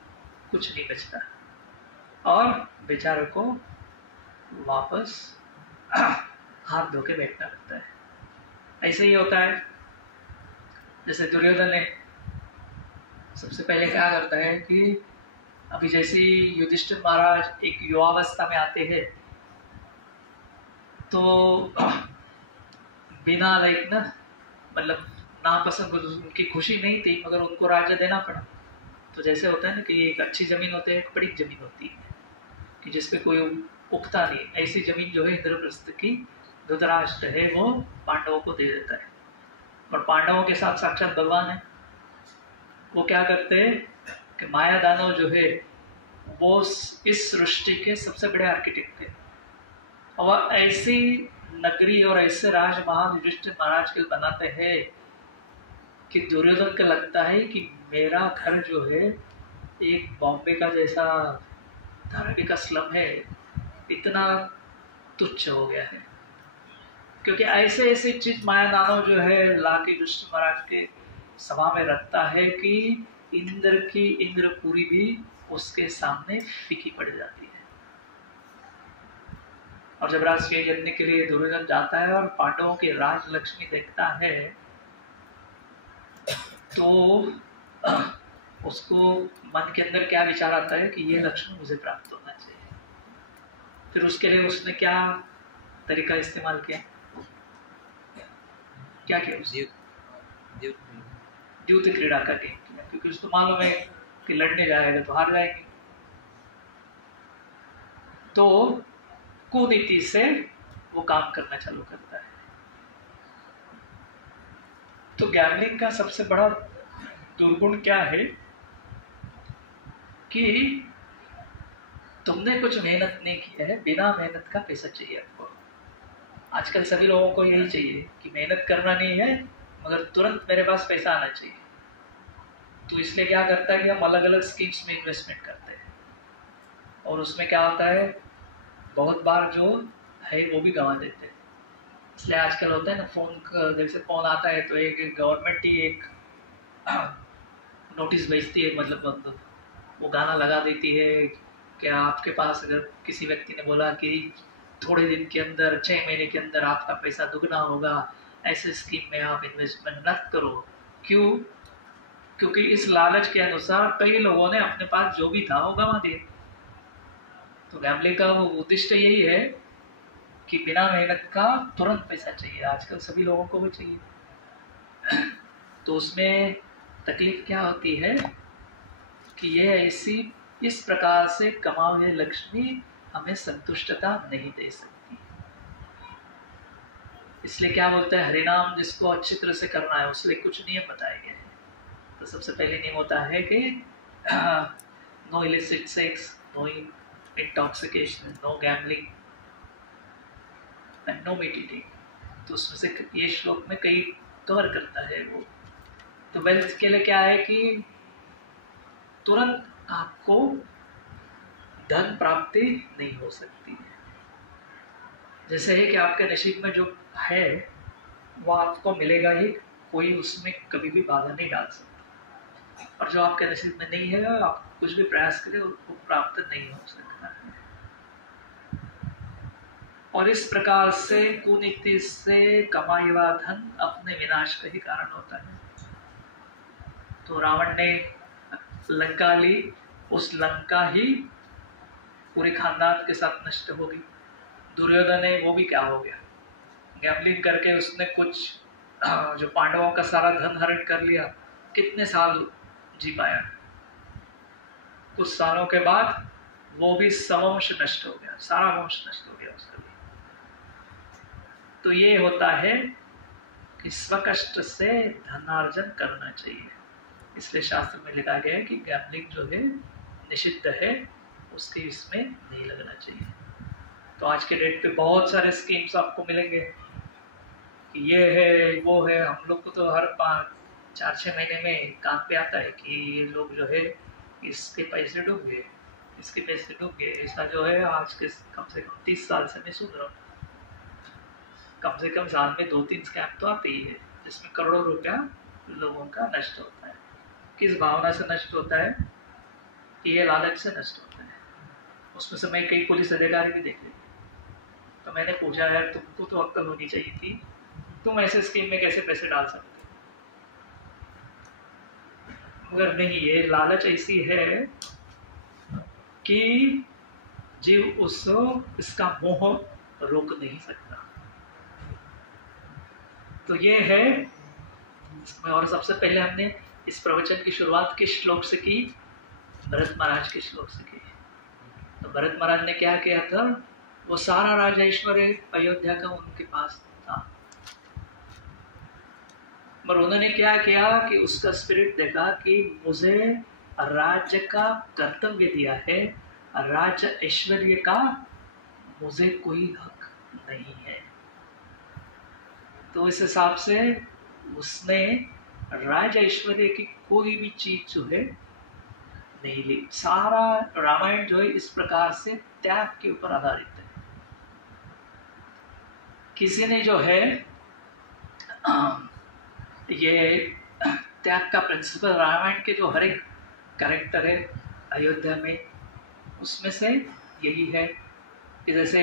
कुछ नहीं बचता, और बेचारों को वापस हाथ धो के बैठना लगता है। ऐसे ही होता है। जैसे दुर्योधन है, सबसे पहले क्या करता है कि अभी जैसे युधिष्ठिर महाराज एक युवावस्था में आते हैं, तो बिना लाइक ना, मतलब नापसंद, उनकी खुशी नहीं थी मगर उनको राज्य देना पड़ा। तो जैसे होता है ना कि एक अच्छी जमीन होती है, एक बड़ी जमीन होती है कि जिसपे कोई उगता नहीं, ऐसी जमीन जो है इंद्रप्रस्थ की धृतराष्ट्र है वो पांडवों को दे देता है। और पांडवों के साथ साक्षात भगवान है। वो क्या करते हैं कि माया दानव जो है वो इस सृष्टि के सबसे बड़े आर्किटेक्ट थे, और ऐसी नगरी और ऐसे राजमहल युधिष्ठिर महाराज के बनाते हैं कि दुर्योधन को लगता है कि मेरा घर जो है एक बॉम्बे का जैसा धार्मिक स्लम है, इतना तुच्छ हो गया है। क्योंकि ऐसे ऐसे चीज माया दानव जो है ला के दुष्ट महाराज के सभा में रखता है कि इंद्रपुरी भी उसके सामने फीकी पड़ जाती है। और जब राष्ट्रीय यज्ञ के लिए दुर्योधन जाता है और पांडवों की राज लक्ष्मी देखता है तो उसको मन के अंदर क्या विचार आता है कि ये लक्ष्मी मुझे प्राप्त होना चाहिए। फिर उसके लिए उसने क्या तरीका इस्तेमाल किया, क्या किया उसने? द्यूत क्रीड़ा का गेम किया, क्योंकि उसको मालूम है कि लड़ने जाएगा तो हार जाएंगे। तो कुनीति से वो काम करना चालू करता है। तो गैम्बलिंग का सबसे बड़ा दुर्गुण क्या है कि तुमने कुछ मेहनत नहीं की है, बिना मेहनत का पैसा चाहिए आपको। आजकल सभी लोगों को यही चाहिए कि मेहनत करना नहीं है मगर तुरंत मेरे पास पैसा आना चाहिए। तो इसलिए क्या करता है कि हम अलग अलग स्कीम्स में इन्वेस्टमेंट करते हैं और उसमें क्या होता है, बहुत बार जो है वो भी गंवा देते हैं। इसलिए आजकल होता है ना, फोन जैसे फोन आता है तो एक गवर्नमेंट ही एक नोटिस भेजती है, मतलब वो गाना लगा देती है कि आपके पास अगर किसी व्यक्ति ने बोला कि थोड़े दिन के अंदर 6 महीने के अंदर आपका पैसा दुगना होगा, ऐसे स्कीम में आप इन्वेस्टमेंट मत करो। क्यों? क्योंकि इस लालच के अनुसार कई लोगों ने अपने पास जो भी था वो गंवा दिए। तो गैम्बलिंग का वो उद्देश्य यही है कि बिना मेहनत का तुरंत पैसा चाहिए। आजकल सभी लोगों को भी चाहिए। तो उसमें तकलीफ क्या होती है कि ये ऐसी इस प्रकार से कमाई हुई लक्ष्मी हमें संतुष्टता नहीं दे सकती। इसलिए क्या बोलते हैं, हरिनाम जिसको अच्छी तरह से करना है उसके लिए कुछ नियम बताए गए हैं। तो सबसे पहले नियम होता है कि no illicit sex, no intoxication, no gambling and no meat eating. तो उसमें से ये श्लोक में कई कवर करता है वो। तो वेल्थ के लिए क्या है कि तुरंत आपको धन प्राप्ति नहीं हो सकती है। जैसे है कि आपके नसीब में जो है वो आपको मिलेगा ही, कोई उसमें कभी भी बाधा नहीं डाल सकता। और जो आपके नसीब में नहीं है आप कुछ भी प्रयास करें उसको प्राप्त नहीं हो सकता है। और इस प्रकार से कुनीति से कमाया हुआ धन अपने विनाश का ही कारण होता है। तो रावण ने लंका ली, उस लंका ही पूरे खानदान के साथ नष्ट हो गई। दुर्योधन ने वो भी क्या हो गया, गैम्बलिंग करके उसने कुछ जो पांडवों का सारा धन हरण कर लिया। कितने साल जी पाया, कुछ सालों के बाद वो भी समवंश नष्ट हो गया, सारा वंश नष्ट हो गया उसका भी। तो ये होता है कि स्वकष्ट से धनार्जन करना चाहिए। इसलिए शास्त्र में लिखा गया है कि गैम्बलिंग जो है निषिद्ध है, उसके इसमें नहीं लगना चाहिए। तो आज के डेट पे बहुत सारे स्कीम्स आपको मिलेंगे कि ये है वो है। हम लोग को तो हर 4-6 महीने में कान पे आता है कि ये लोग जो है इसके पैसे डूब गए, इसके पैसे डूब गए। ऐसा जो है आज के कम से कम 30 साल से मैं सुन रहा हूँ। कम से कम साल में 2-3 स्कैम तो आते ही है जिसमें करोड़ों रुपया लोगों का नष्ट होता है। किस भावना से नष्ट होता है? ये लालच से नष्ट होता है। उसमें से मैं कई पुलिस अधिकारी भी देखे, तो मैंने पूछा यार तुमको तो अक्ल होनी चाहिए थी, तुम ऐसे स्कीम में कैसे पैसे डाल सकते? मगर नहीं, ये लालच ऐसी है कि जीव इसका मोह रोक नहीं सकता। तो ये है इसमें। और सबसे पहले हमने इस प्रवचन की शुरुआत किस श्लोक से की? भरत महाराज के श्लोक से की। तो भरत महाराज ने क्या किया था, वो सारा राज ऐश्वर्य अयोध्या का उनके पास था, पर उन्होंने क्या किया कि उसका स्पिरिट देखा कि मुझे राज्य का कर्तव्य दिया है, राज्य ऐश्वर्य का मुझे कोई हक नहीं है। तो इस हिसाब से उसने राज ऐश्वर्य की कोई भी चीज जो है नहीं ली। सारा रामायण जो है इस प्रकार से त्याग के ऊपर आधारित है। किसी ने जो है ये त्याग का प्रिंसिपल रामायण के जो हर एक कैरेक्टर है अयोध्या में, उसमें से यही है कि जैसे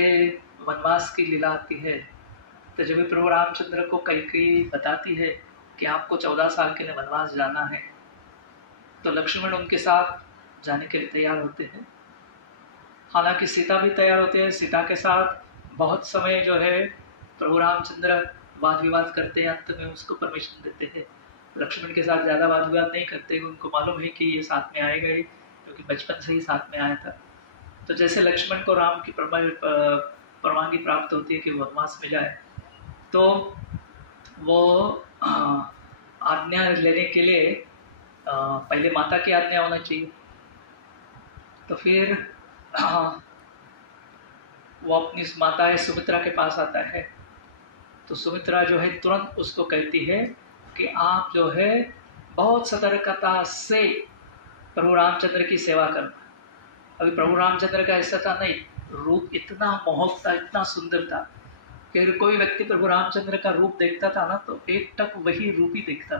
वनवास की लीला आती है, तो जब भी प्रभु रामचंद्र को कैकेयी बताती है कि आपको 14 साल के लिए वनवास जाना है, तो लक्ष्मण उनके साथ जाने के लिए तैयार होते हैं। हालांकि सीता भी तैयार होते हैं, सीता के साथ बहुत समय जो है प्रभु रामचंद्र वाद विवाद करते हैं, अंत में उसको परमिशन देते हैं। लक्ष्मण के साथ ज़्यादा वाद विवाद नहीं करते, उनको मालूम है कि ये साथ में आएगा ही, क्योंकि बचपन से ही साथ में आया था। तो जैसे लक्ष्मण को राम की परवानगी प्राप्त होती है कि वनवास में जाए, तो वो आज्ञा लेने के लिए पहले माता की आज्ञा होना चाहिए। तो फिर वो अपनी माता है सुमित्रा के पास आता है, तो सुमित्रा जो है तुरंत उसको कहती है कि आप जो है बहुत सतर्कता से प्रभु रामचंद्र की सेवा करना। अभी प्रभु रामचंद्र का ऐसा था नहीं, रूप इतना मोहक था, इतना सुंदर था कि अगर कोई व्यक्ति प्रभु रामचंद्र का रूप देखता था ना, तो एक टक वही रूप ही देखता।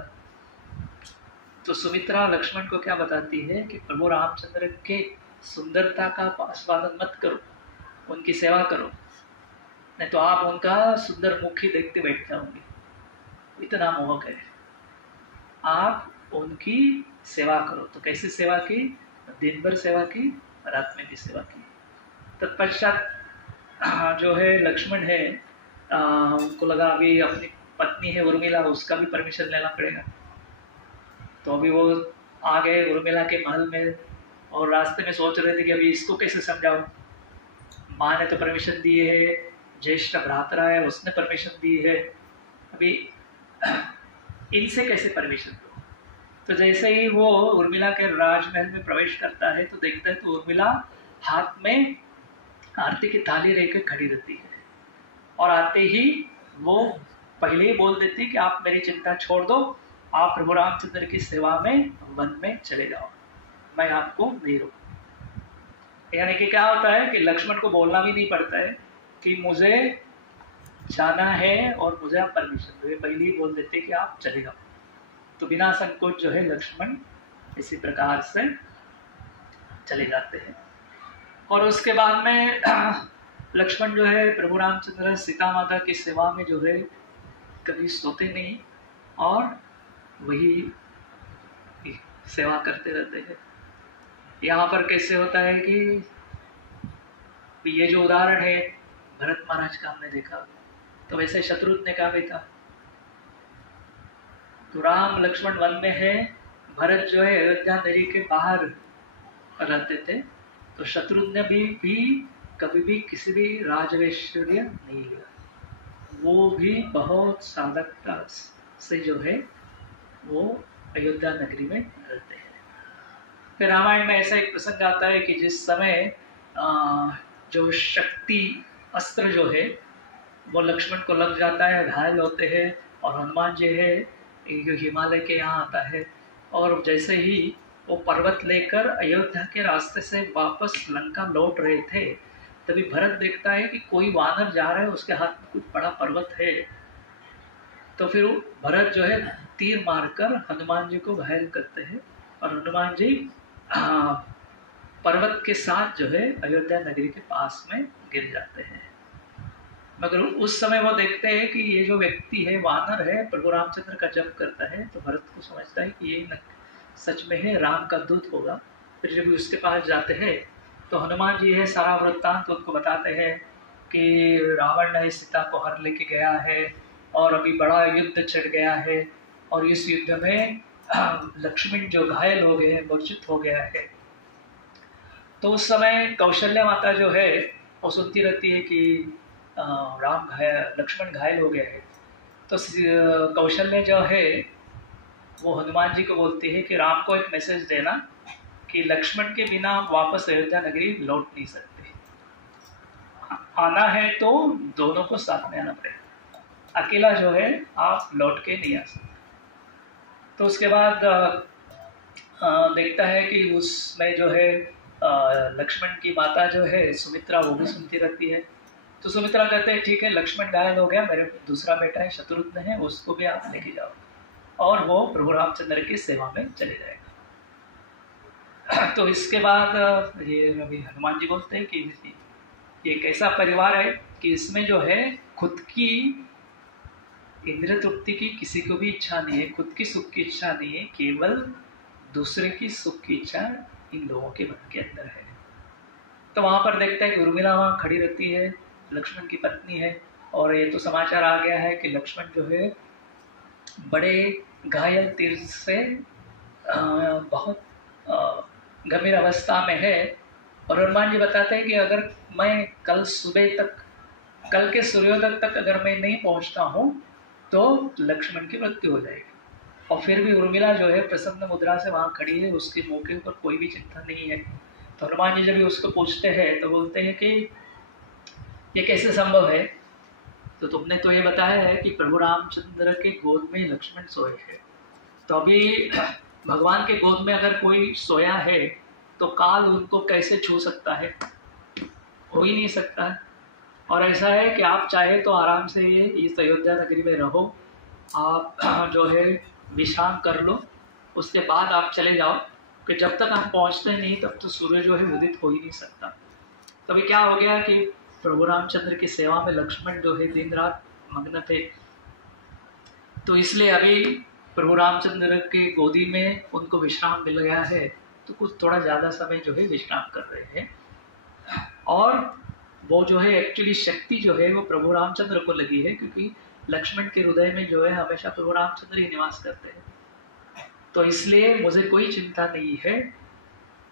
तो सुमित्रा लक्ष्मण को क्या बताती है कि प्रभु रामचंद्र के सुंदरता का आस्वादन मत करो, उनकी सेवा करो, नहीं तो आप उनका सुंदर मुख ही देखते बैठ जाओगे, इतना मोहक है। आप उनकी सेवा करो। तो कैसी सेवा की? दिन भर सेवा की, रात में भी सेवा की। तत्पश्चात जो है लक्ष्मण है, उनको लगा अभी अपनी पत्नी है उर्मिला, उसका भी परमिशन लेना पड़ेगा। तो अभी वो आ गए उर्मिला के महल में, और रास्ते में सोच रहे थे कि अभी इसको कैसे समझाऊं। माँ ने तो परमिशन दी है, ज्येष्ठ भ्रातरा है उसने परमिशन दी है, अभी इनसे कैसे परमिशन दो। तो जैसे ही वो उर्मिला के राजमहल में प्रवेश करता है, तो देखता है तो उर्मिला हाथ में आरती की थाली लेकर खड़ी रहती है, और आते ही वो पहले ही बोल देती कि आप मेरी चिंता छोड़ दो, आप प्रभु रामचंद्र की सेवा में वन में चले जाओ, मैं आपको नहीं रोकूं। यानी कि क्या होता है कि लक्ष्मण को बोलना भी नहीं पड़ता है कि मुझे जाना है और मुझे आप परमिशन दो, पहले ही बोल देते कि आप चले जाओ। तो बिना संकोच जो है लक्ष्मण इसी प्रकार से चले जाते हैं। और उसके बाद में लक्ष्मण जो है प्रभु रामचंद्र सीता माता की सेवा में जो है कभी सोते नहीं, और वही सेवा करते रहते हैं। यहाँ पर कैसे होता है कि ये जो उदाहरण है भरत महाराज का हमने देखा, तो वैसे शत्रुघ्न का भी था। तो राम लक्ष्मण वन में है, भरत जो है अयोध्या नगरी के बाहर रहते थे। तो शत्रुघ्न भी कभी भी किसी भी राजवैश्वर्य नहीं लिया, वो भी बहुत साधकता से जो है वो अयोध्या नगरी में रहते हैं। फिर रामायण में ऐसा एक प्रसंग आता है कि जिस समय जो शक्ति अस्त्र जो है वो लक्ष्मण को लग जाता है, घायल होते हैं, और हनुमान जी है हिमालय के यहाँ आता है, और जैसे ही वो पर्वत लेकर अयोध्या के रास्ते से वापस लंका लौट रहे थे, तभी भरत देखता है कि कोई वानर जा रहा है, उसके हाथ में कुछ बड़ा पर्वत है। तो फिर भरत जो है तीर मारकर हनुमान जी को घायल करते हैं, और हनुमान जी पर्वत के साथ जो है अयोध्या नगरी के पास में गिर जाते हैं। मगर उस समय वो देखते हैं कि ये जो व्यक्ति है वानर है, प्रभु रामचंद्र का जप करता है। तो भरत को समझता है कि ये सच में है राम का दूत होगा। फिर जब उसके पास जाते हैं तो हनुमान जी है सारा वृत्तांत तो उनको बताते हैं कि रावण ने सीता को हर लेके गया है, और अभी बड़ा युद्ध छिड़ गया है, और इस युद्ध में लक्ष्मण जो घायल हो गए हैं, मूर्छित हो गया है। तो उस समय कौशल्या माता जो है वो सुनती रहती है कि लक्ष्मण घायल हो गया है। तो कौशल्या जो है वो हनुमान जी को बोलती है कि राम को एक मैसेज देना कि लक्ष्मण के बिना आप वापस अयोध्या नगरी लौट नहीं सकते, आना है तो दोनों को साथ में आना पड़ेगा, अकेला जो है आप लौट के नहीं आ सकते। तो उसके बाद देखता है कि उसमें जो है लक्ष्मण की माता जो है सुमित्रा वो भी सुनती रहती है, तो सुमित्रा कहते हैं ठीक है, लक्ष्मण घायल हो गया, मेरे दूसरा बेटा है शत्रुघ्न है, उसको भी आप लेके जाओ, और वो प्रभु रामचंद्र की सेवा में चले जाएगा। तो इसके बाद ये अभी हनुमान जी बोलते हैं कि ये एक ऐसा परिवार है कि इसमें जो है खुद की इंद्रिय तृप्ति की किसी को भी इच्छा नहीं है, खुद की सुख की इच्छा नहीं है, केवल दूसरे की सुख की इच्छा इन लोगों के मन के अंदर है। तो वहां पर देखते हैं कि उर्मिला वहां खड़ी रहती है, लक्ष्मण की पत्नी है, और ये तो समाचार आ गया है कि लक्ष्मण जो है बड़े घायल तीर से बहुत गंभीर अवस्था में है। और हनुमान जी बताते हैं कि अगर मैं कल सुबह तक, कल के सूर्योदय तक अगर मैं नहीं पहुंचता हूं तो लक्ष्मण की मृत्यु हो जाएगी। और फिर भी उर्मिला जो है प्रसन्न मुद्रा से वहां खड़ी है, उसके मुंह के ऊपर कोई भी चिंता नहीं है। तो हनुमान जी जब भी उसको पूछते हैं तो बोलते हैं कि ये कैसे संभव है? तो तुमने तो ये बताया है कि प्रभु रामचंद्र के गोद में लक्ष्मण सोए हैं, तो अभी भगवान के गोद में अगर कोई सोया है तो काल उनको कैसे छू सकता है? हो ही नहीं सकता है। और ऐसा है कि आप चाहे तो आराम से इस अयोध्या नगरी में रहो, आप जो है विश्राम कर लो, उसके बाद आप चले जाओ, कि जब तक आप पहुंचते नहीं तब तो सूर्य जो है उदित हो ही नहीं सकता। तभी क्या हो गया कि प्रभु रामचंद्र की सेवा में लक्ष्मण जो है दिन रात मग्न थे, तो इसलिए अभी प्रभु रामचंद्र के गोदी में उनको विश्राम मिल गया है, तो कुछ थोड़ा ज़्यादा समय जो है विश्राम कर रहे हैं। और वो जो है एक्चुअली शक्ति जो है वो प्रभु रामचंद्र को लगी है, क्योंकि लक्ष्मण के हृदय में जो है हमेशा प्रभु रामचंद्र ही निवास करते हैं। तो इसलिए मुझे कोई चिंता नहीं है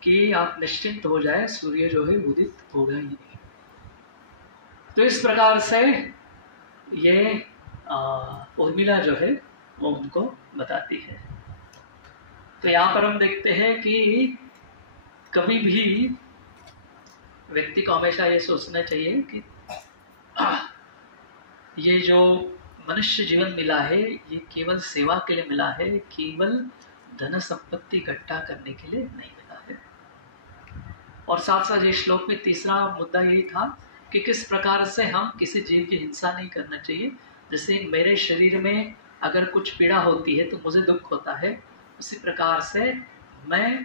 कि आप निश्चिंत हो जाए, सूर्य जो है उदित होगा ही नहीं। तो इस प्रकार से ये उर्मिला जो है वो उनको बताती है। तो यहाँ पर हम देखते हैं कि कभी भी व्यक्ति को हमेशा ये सोचना चाहिए कि ये जो मनुष्य जीवन मिला है ये केवल सेवा के लिए मिला है, केवल धन संपत्ति इकट्ठा करने के लिए नहीं मिला है। और साथ साथ ये श्लोक में तीसरा मुद्दा यही था कि किस प्रकार से हम किसी जीव की हिंसा नहीं करना चाहिए। जैसे मेरे शरीर में अगर कुछ पीड़ा होती है तो मुझे दुख होता है, उसी प्रकार से मैं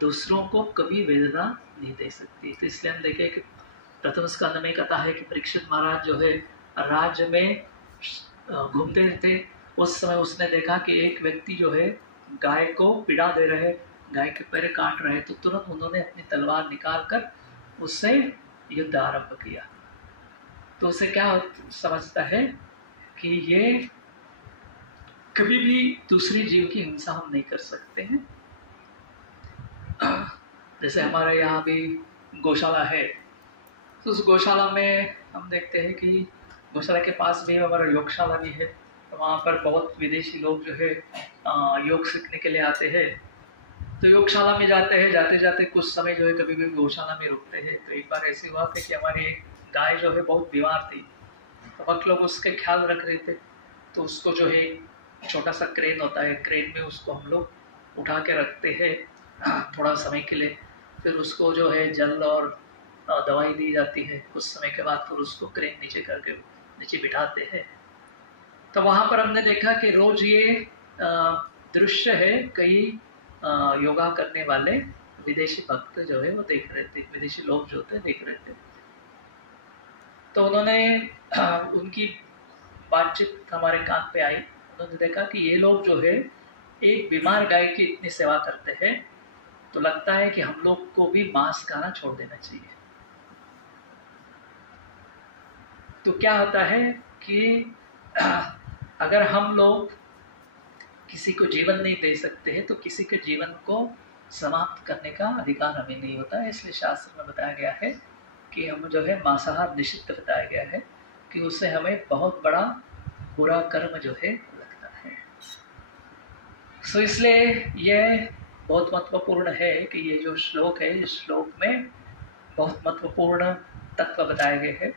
दूसरों को कभी वेदना नहीं दे सकती। तो इसलिए हम देखें कि प्रथम स्कंद में कथा है कि परीक्षित महाराज जो है राज्य में घूमते रहते, उस समय उसने देखा कि एक व्यक्ति जो है गाय को पीड़ा दे रहे, गाय के पैर काट रहे, तो तुरंत उन्होंने अपनी तलवार निकाल कर उससे युद्ध आरंभ किया। तो उसे क्या समझता है कि ये कभी भी दूसरे जीव की हिंसा हम नहीं कर सकते हैं। जैसे हमारे यहाँ भी गौशाला है, तो उस गौशाला में हम देखते हैं कि गौशाला के पास में हमारा योगशाला भी है, तो वहाँ पर बहुत विदेशी लोग जो है योग सीखने के लिए आते हैं। तो योगशाला में जाते हैं, जाते जाते कुछ समय जो है कभी भी गौशाला में रुकते हैं। तो एक बार ऐसी हुआ था कि हमारी एक गाय जो है बहुत बीमार थी, तो वक्त लोग उसके ख्याल रख रहे थे, तो उसको जो है छोटा सा क्रेन होता है, क्रेन में उसको हम लोग उठा के रखते हैं थोड़ा समय के लिए, फिर उसको जो है जल और दवाई दी जाती है। कुछ समय के बाद फिर उसको क्रेन नीचे करके नीचे बिठाते हैं। तो वहाँ पर हमने देखा कि रोज ये दृश्य है, कई योगा करने वाले विदेशी भक्त जो है वो देख रहे थे, विदेशी लोग जो होते देख रहे थे। तो उन्होंने उनकी बातचीत हमारे कान पे आई। उन्होंने देखा कि ये लोग जो है एक बीमार गाय की इतनी सेवा करते हैं, तो लगता है कि हम लोग को भी मांस खाना छोड़ देना चाहिए। तो क्या होता है कि अगर हम लोग किसी को जीवन नहीं दे सकते हैं तो किसी के जीवन को समाप्त करने का अधिकार हमें नहीं होता है। इसलिए शास्त्र में बताया गया है कि हम जो है मांसाहार निषिद्ध बताया गया है कि उससे हमें बहुत बड़ा बुरा कर्म जो है लगता है। सो इसलिए यह बहुत महत्वपूर्ण है कि ये जो श्लोक है, इस श्लोक में बहुत महत्वपूर्ण तत्व बताए गए हैं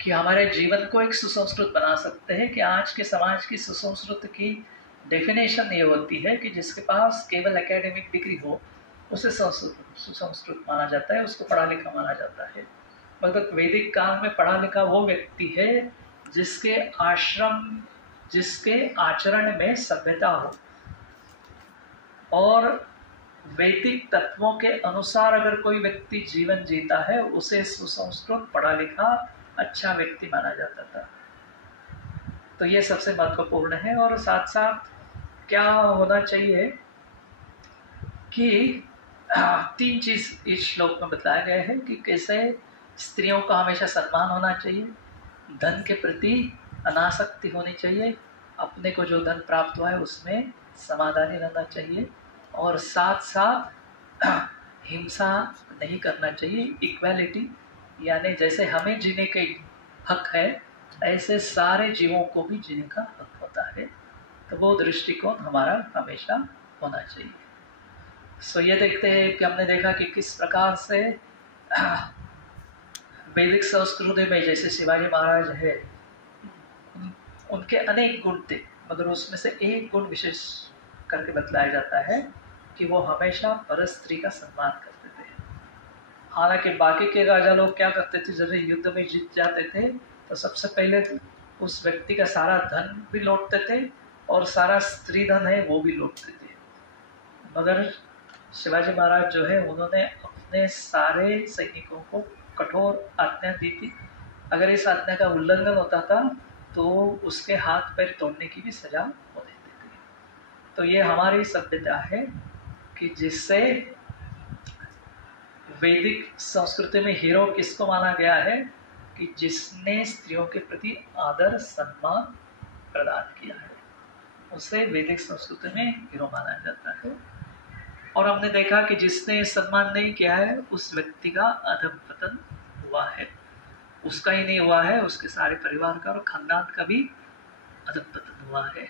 कि हमारे जीवन को एक सुसंस्कृत बना सकते हैं। कि आज के समाज की सुसंस्कृत की डेफिनेशन ये होती है कि जिसके पास केवल एकेडमिक डिग्री हो उसे सुसंस्कृत माना जाता है, उसको पढ़ा लिखा माना जाता है। मतलब वैदिक काल में पढ़ा लिखा वो व्यक्ति है जिसके आचरण में सभ्यता हो और वैदिक तत्वों के अनुसार अगर कोई व्यक्ति जीवन जीता है उसे सुसंस्कृत पढ़ा लिखा अच्छा व्यक्ति माना जाता था। तो ये सबसे महत्वपूर्ण है। और साथ साथ क्या होना चाहिए कि 3 चीज इस श्लोक में बताया गया है कि कैसे स्त्रियों का हमेशा सम्मान होना चाहिए, धन के प्रति अनासक्ति होनी चाहिए, अपने को जो धन प्राप्त हुआ है उसमें समाधानी रहना चाहिए और साथ साथ हिंसा नहीं करना चाहिए। इक्वालिटी यानी जैसे हमें जीने के हक है ऐसे सारे जीवों को भी जीने का हक होता है। तो वो दृष्टिकोण हमारा हमेशा होना चाहिए। सो ये देखते हैं कि हमने देखा कि किस प्रकार से वैदिक संस्कृति में जैसे शिवाजी महाराज है उनके अनेक गुण थे, मगर उसमें से एक गुण विशेष करके बतलाया जाता है कि वो हमेशा परस्त्री का सम्मान करते थे। हालांकि बाकी के राजा लोग क्या करते थे, जब युद्ध में जीत जाते थे तो सबसे पहले उस व्यक्ति का सारा धन भी लौटते थे और सारा स्त्री धन है वो भी लौटते थे। मगर शिवाजी महाराज जो है उन्होंने अपने सारे सैनिकों को कठोर आज्ञा दी थी। अगर इस आज्ञा का उल्लंघन होता था तो उसके हाथ पैर तोड़ने की भी सजा हो देती थी। तो ये हमारी सभ्यता है कि जिससे वैदिक संस्कृति में हीरो किसको माना गया है कि जिसने स्त्रियों के प्रति आदर सम्मान प्रदान किया है, उसे वैदिक संस्कृति में हीरो माना जाता है। और हमने देखा कि जिसने सम्मान नहीं किया है उस व्यक्ति का अधःपतन हुआ है। उसका ही नहीं हुआ है, उसके सारे परिवार का और खानदान का भी अधःपतन हुआ है।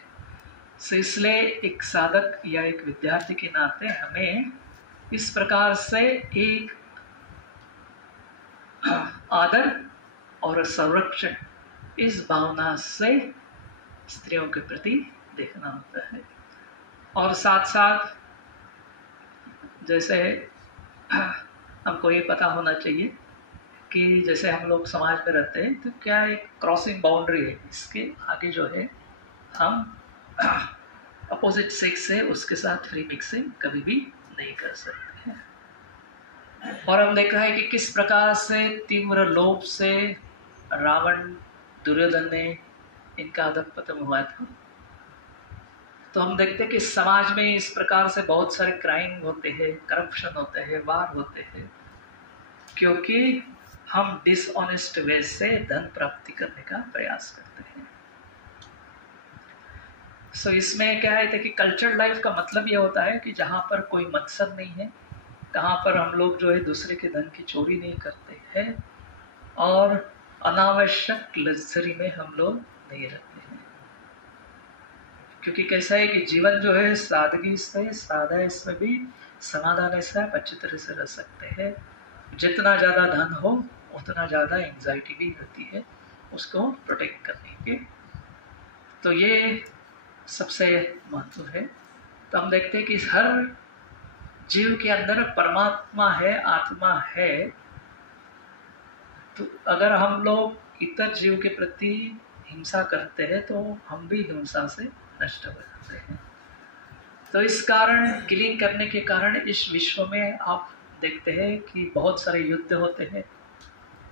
तो इसलिए एक साधक या एक विद्यार्थी के नाते हमें इस प्रकार से एक आदर और संरक्षण इस भावना से स्त्रियों के प्रति देखना होता है। और साथ साथ जैसे हमको ये पता होना चाहिए कि जैसे हम लोग समाज में रहते हैं तो क्या एक क्रॉसिंग बाउंड्री है, इसके आगे जो है हम अपोजिट सेक्स से उसके साथ फ्री मिक्सिंग कभी भी नहीं कर सकते हैं। और हम देख रहे हैं कि किस प्रकार से तीव्र लोभ से रावण दुर्योधन ने इनका अधःपतन हुआ था। तो हम देखते हैं कि समाज में इस प्रकार से बहुत सारे क्राइम होते हैं, करप्शन होते हैं, वार होते हैं, क्योंकि हम डिसऑनेस्ट वे से धन प्राप्ति करने का प्रयास करते हैं। सो इसमें क्या है कि कल्चर लाइफ का मतलब ये होता है कि जहाँ पर कोई मकसद नहीं है, कहाँ पर हम लोग जो है दूसरे के धन की चोरी नहीं करते हैं और अनावश्यक लग्जरी में हम लोग नहीं रहते हैं। क्योंकि कैसा है कि जीवन जो है सादगी से सादा, इसमें भी समाधान से आप अच्छी तरह से रह सकते हैं। जितना ज़्यादा धन हो उतना ज़्यादा एंजाइटी भी रहती है उसको प्रोटेक्ट करने के। तो ये सबसे महत्व है। तो हम देखते हैं कि हर जीव के अंदर परमात्मा है, आत्मा है। तो अगर हम लोग इतर जीव के प्रति हिंसा करते हैं तो हम भी हिंसा से नष्ट हो जाते हैं। तो इस कारण किलिंग करने के कारण इस विश्व में आप देखते हैं कि बहुत सारे युद्ध होते हैं।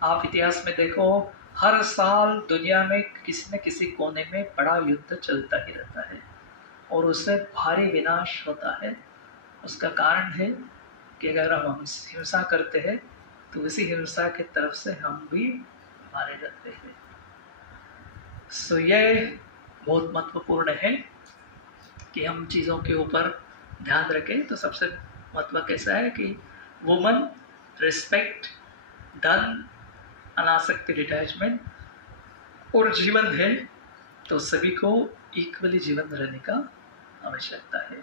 आप इतिहास में देखो, हर साल दुनिया में किसी न किसी कोने में बड़ा युद्ध चलता ही रहता है और उससे भारी विनाश होता है। उसका कारण है कि अगर हम हिंसा करते हैं तो उसी हिंसा की तरफ से हम भी मारे जाते हैं। सो ये बहुत महत्वपूर्ण है कि हम चीज़ों के ऊपर ध्यान रखें। तो सबसे महत्व कैसा है कि वुमन रिस्पेक्ट, धन, अनासक्ति, डिटैचमेंट और जीवन है तो सभी को इक्वली जीवन रहने का आवश्यकता है।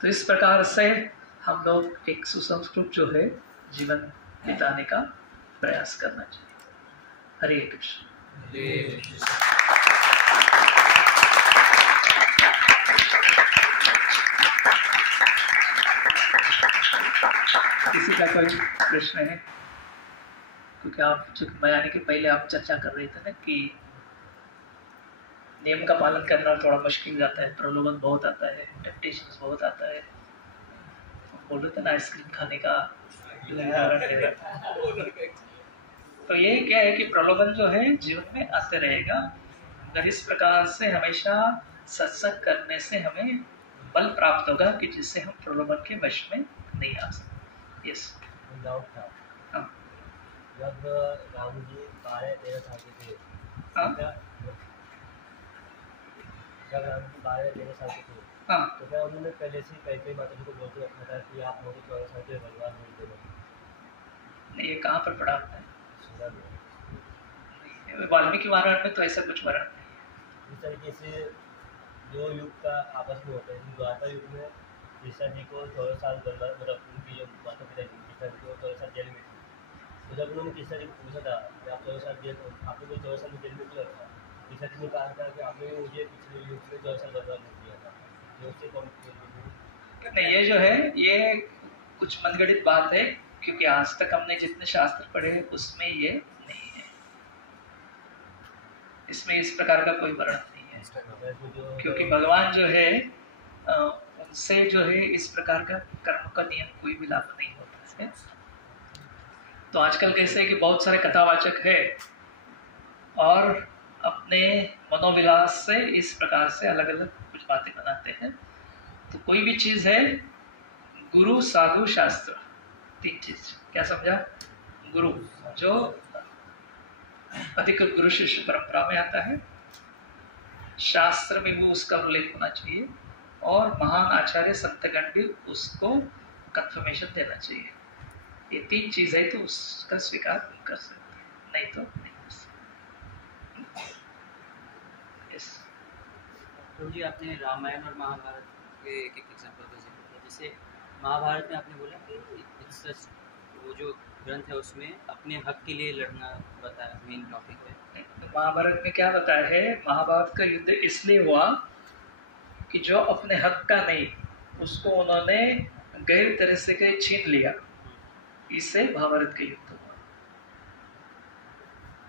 तो इस प्रकार से हम लोग एक सुसंस्कृत जो है जीवन बिताने का प्रयास करना चाहिए। हरे कृष्ण। किसी का कोई प्रश्न है? क्योंकि आप जो मैं आने के पहले आप चर्चा कर रहे थे ना कि नियम का पालन करना थोड़ा मुश्किल जाता है, प्रलोभन बहुत आता है, टेम्पटेशन बहुत आता है। बोल रहे थे ना आइसक्रीम खाने का उदाहरण दे रहे थे। तो ये क्या है कि प्रलोभन जो है जीवन में आते रहेगा, अगर इस प्रकार से हमेशा सत्संग करने से हमें बल प्राप्त होगा कि जिससे हम प्रलोभन के वश में नहीं आ सकते। यस, डाउट था हाँ जब राम जी 12-13 साल के थे, हाँ जब राम जी 12-13 साल के थे हाँ, तो क्या उन्होंने पहले से कई माता जी को बोल के रखा था कि आप मुझे 14 साल के भगवान मिल देना? नहीं, ये कहाँ पर पढ़ा आपने? सुना नहीं। वाल्मीकि रामायण में तो ऐसा कुछ वर्णन नहीं। इस तरीके से जो युग का आपस में होता है, द्वापर युग में कृष्णा जी को 14 साल बनवास, मतलब उनकी जो माता पिता जी कृष्णा जी को 14 साल जेल में थी। तो जब उन्होंने कृष्णा जी को पूछा था कि आप 14 साल जेल, आपने को 14 साल जेल में क्यों रखा, कृष्णा जी ने कहा था कि आपने मुझे पिछले युग में 14 साल बनवास नहीं दिया था, जो उससे कम नहीं, ये जो है ये कुछ मनगढ़ंत बात है, क्योंकि आज तक हमने जितने शास्त्र पढ़े हैं उसमें ये नहीं है, इसमें इस प्रकार का कोई वर्णन नहीं है। क्योंकि भगवान जो है उनसे जो है इस प्रकार का कर्म का नियम कोई भी लागू नहीं होता है। तो आजकल कैसे है कि बहुत सारे कथावाचक है और अपने मनोविलास से इस प्रकार से अलग अलग कुछ बातें बनाते हैं। तो कोई भी चीज है, गुरु साधु शास्त्र, तीन चीज। क्या समझा? गुरु जो अधिक गुरु शिष्य परंपरा में आता है, शास्त्र में भी उसका उल्लेख होना चाहिए, और महान आचार्य संतगण भी उसको कंफर्मेशन देना चाहिए। ये तीन चीज है तो उसका स्वीकार कर सकते हैं, नहीं तो नहीं कर सकते। yes. तो जी आपने रामायण और महाभारत के एक एग्जाम्पल का जिक्र किया। जैसे महाभारत में आपने बोला कि वो जो ग्रंथ है उसमें अपने हक के लिए लड़ना बताया, मेन टॉपिक है। तो महाभारत में क्या बताया है? महाभारत का युद्ध इसलिए हुआ कि जो अपने हक का नहीं, उसको उन्होंने गैर तरह से के छीन लिया, इससे महाभारत का युद्ध हुआ।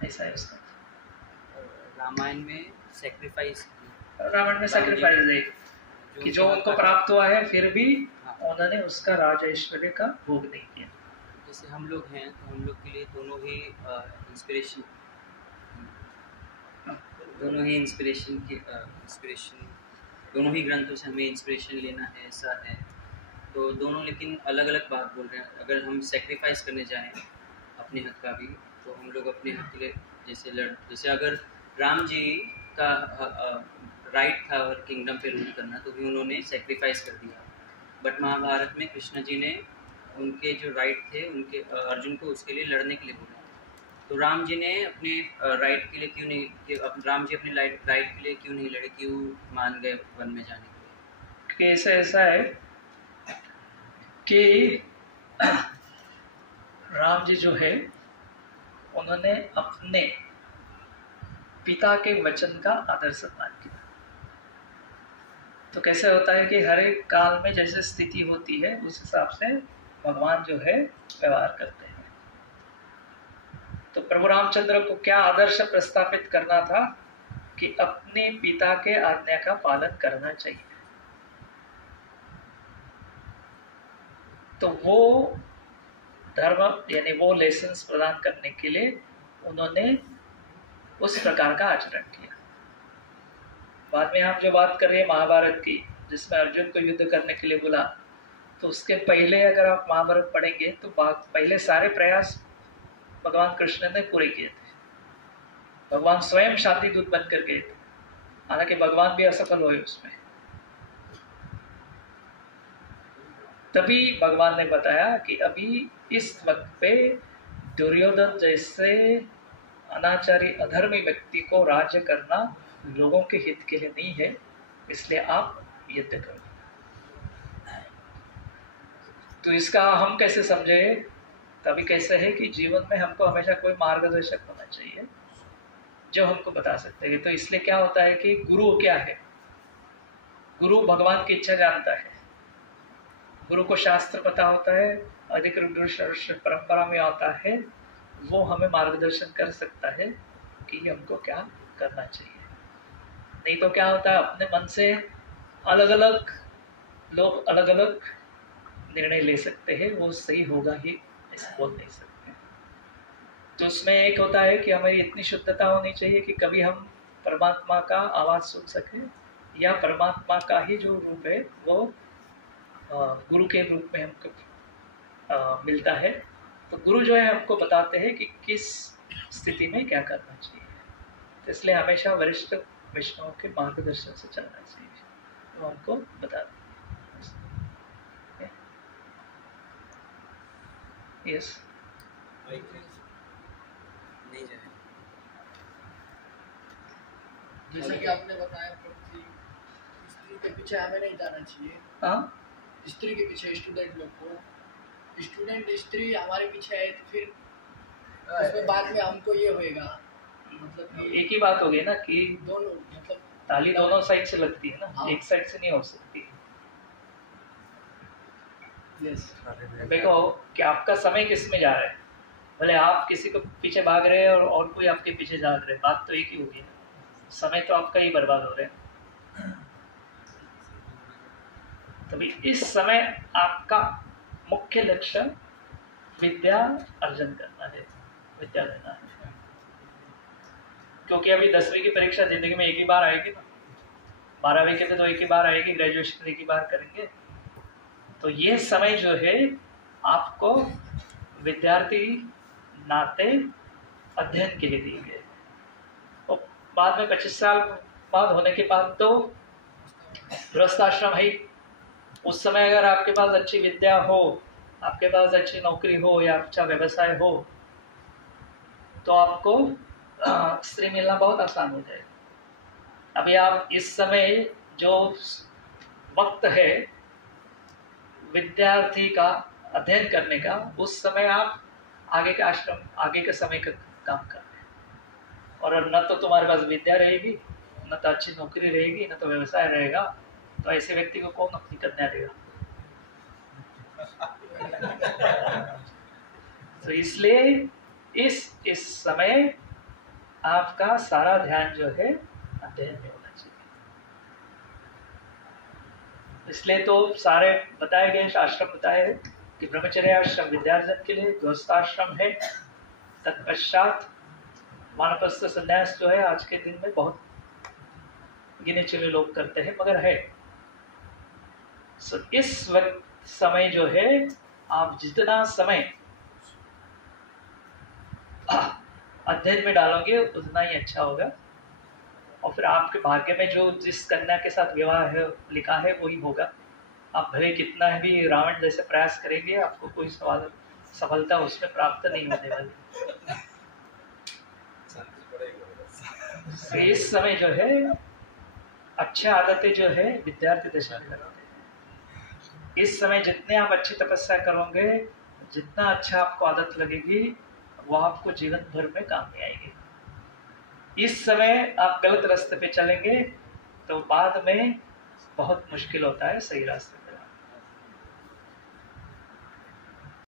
ऐसा है उसका। रामायण में सेक्रीफाइस, रावण में सेक्रीफाइस है कि जो उनको प्राप्त हुआ है फिर भी उन्होंने उसका राज ऐश्वर्य का भोग नहीं किया। जैसे हम लोग हैं तो हम लोग के लिए दोनों ही इंस्पिरेशन दोनों ही ग्रंथों से हमें इंस्पिरेशन लेना है, ऐसा है। तो दोनों लेकिन अलग अलग बात बोल रहे हैं। अगर हम सेक्रीफाइस करने जाएं अपने हक का भी, तो हम लोग अपने हक के लिए जैसे अगर राम जी का राइट था और किंगडम पे रूल करना, तो भी उन्होंने सेक्रीफाइस कर दिया। बट महाभारत में कृष्ण जी ने उनके जो राइट थे, उनके अर्जुन को उसके लिए लड़ने के लिए बोला। तो राम जी ने अपने राइट के लिए क्यों नहीं, राम जी अपने राइट के लिए क्यों नहीं लड़े, क्यों मान गए वन में जाने के लिए? कैसे ऐसा है कि राम जी जो है उन्होंने अपने पिता के वचन का आदर सम्मान किया। तो कैसे होता है कि हर एक काल में जैसे स्थिति होती है उस हिसाब से भगवान जो है व्यवहार करते हैं। तो प्रभु रामचंद्र को क्या आदर्श प्रस्थापित करना था कि अपने पिता के आज्ञा का पालन करना चाहिए। तो वो धर्म यानी वो लेसन्स प्रदान करने के लिए उन्होंने उस प्रकार का आचरण किया। बाद में आप जो बात कर रहे हैं महाभारत की, जिसमें अर्जुन को युद्ध करने के लिए बुला, तो उसके पहले अगर आप महाभारत पढ़ेंगे तो पहले सारे प्रयास भगवान कृष्ण ने पूरे किए थे। भगवान स्वयं शांति दूत बनकर गए थे, हालांकि भगवान भी असफल हुए उसमें। तभी भगवान ने बताया कि अभी इस वक्त पे दुर्योधन जैसे अनाचारी अधर्मी व्यक्ति को राज्य करना लोगों के हित के लिए नहीं है, इसलिए आप युद्ध करो। तो इसका हम कैसे समझे? तभी कैसे है कि जीवन में हमको हमेशा कोई मार्गदर्शक होना चाहिए जो हमको बता सकते हैं। तो इसलिए क्या होता है कि गुरु क्या है? गुरु भगवान की इच्छा जानता है, गुरु को शास्त्र पता होता है, अधिक परंपरा में आता है, वो हमें मार्गदर्शन कर सकता है कि हमको क्या करना चाहिए। नहीं तो क्या होता है, अपने मन से अलग अलग लोग अलग अलग निर्णय ले सकते हैं, वो सही होगा ही ऐसा बोल नहीं सकते। तो उसमें एक होता है कि हमें इतनी शुद्धता होनी चाहिए कि कभी हम परमात्मा का आवाज़ सुन सकें, या परमात्मा का ही जो रूप है वो गुरु के रूप में हमको मिलता है। तो गुरु जो है हमको बताते हैं कि किस स्थिति में क्या करना चाहिए। तो इसलिए हमेशा वरिष्ठ वैष्णव के मार्गदर्शन से चलना चाहिए, वो हमको बताते हैं। यस, नहीं जाए। जैसा कि आपने बताया प्रभु जी, स्त्री के पीछे हमें नहीं जाना चाहिए। हाँ, स्त्री के पीछे स्टूडेंट लोग को, स्टूडेंट स्त्री हमारे पीछे है तो फिर उसमें बाद में हमको ये होएगा, मतलब कि एक ही बात हो गई ना कि दोनों मतलब ताली दोनों साइड से लगती है ना, हाँ। एक साइड से नहीं हो सकती। यस देखो कि आपका समय किस में जा रहा है, भले आप किसी को पीछे भाग रहे हैं और कोई आपके पीछे भाग रहे हैं, बात तो एक ही होगी ना, समय तो आपका ही बर्बाद हो रहा है। तभी इस समय आपका मुख्य लक्ष्य विद्या अर्जन करना है, विद्या लेना है। क्योंकि अभी 10वीं की परीक्षा जिंदगी में एक ही बार आएगी ना, 12वीं के तो एक ही बार आएगी, ग्रेजुएशन एक ही बार करेंगे। तो ये समय जो है आपको विद्यार्थी नाते अध्ययन के लिए दिए गए। और बाद में 25 साल बाद होने के बाद तो गृहस्थाश्रम है। उस समय अगर आपके पास अच्छी विद्या हो, आपके पास अच्छी नौकरी हो या अच्छा व्यवसाय हो, तो आपको स्त्री मिलना बहुत आसान हो जाएगा। अभी आप इस समय जो वक्त है विद्यार्थी का अध्ययन करने का, उस समय आप आगे के आश्रम, आगे के समय का काम कर रहे हैं। और न तो तुम्हारे पास विद्या रहेगी, न तो अच्छी नौकरी रहेगी, न तो व्यवसाय रहेगा, तो ऐसे व्यक्ति को कौन नौकरी करने देगा? तो इसलिए इस समय आपका सारा ध्यान जो है अध्ययन में होना चाहिए। इसलिए तो सारे बताए गए आश्रम बताए हैं कि ब्रह्मचर्य आश्रम विद्यार्जन के लिए, गृहस्थाश्रम है, तत्पश्चात वानप्रस्थ संन्यास जो है आज के दिन में बहुत गिने चुने लोग करते हैं, मगर है। इस वक्त समय जो है आप जितना समय अध्ययन में डालोगे उतना ही अच्छा होगा। और फिर आपके भाग्य में जो जिस कन्या के साथ विवाह है लिखा है वही होगा। आप भले कितना भी रावण जैसे प्रयास करेंगे, आपको कोई सफलता उसमें प्राप्त नहीं होने वाली। तो इस समय जो है अच्छी आदतें जो है विद्यार्थी दशा में लगाते हैं। इस समय जितने आप अच्छी तपस्या करोगे, जितना अच्छा आपको आदत लगेगी, वो आपको जीवन भर में काम में आएगी। इस समय आप गलत रास्ते पे चलेंगे तो बाद में बहुत मुश्किल होता है सही रास्ते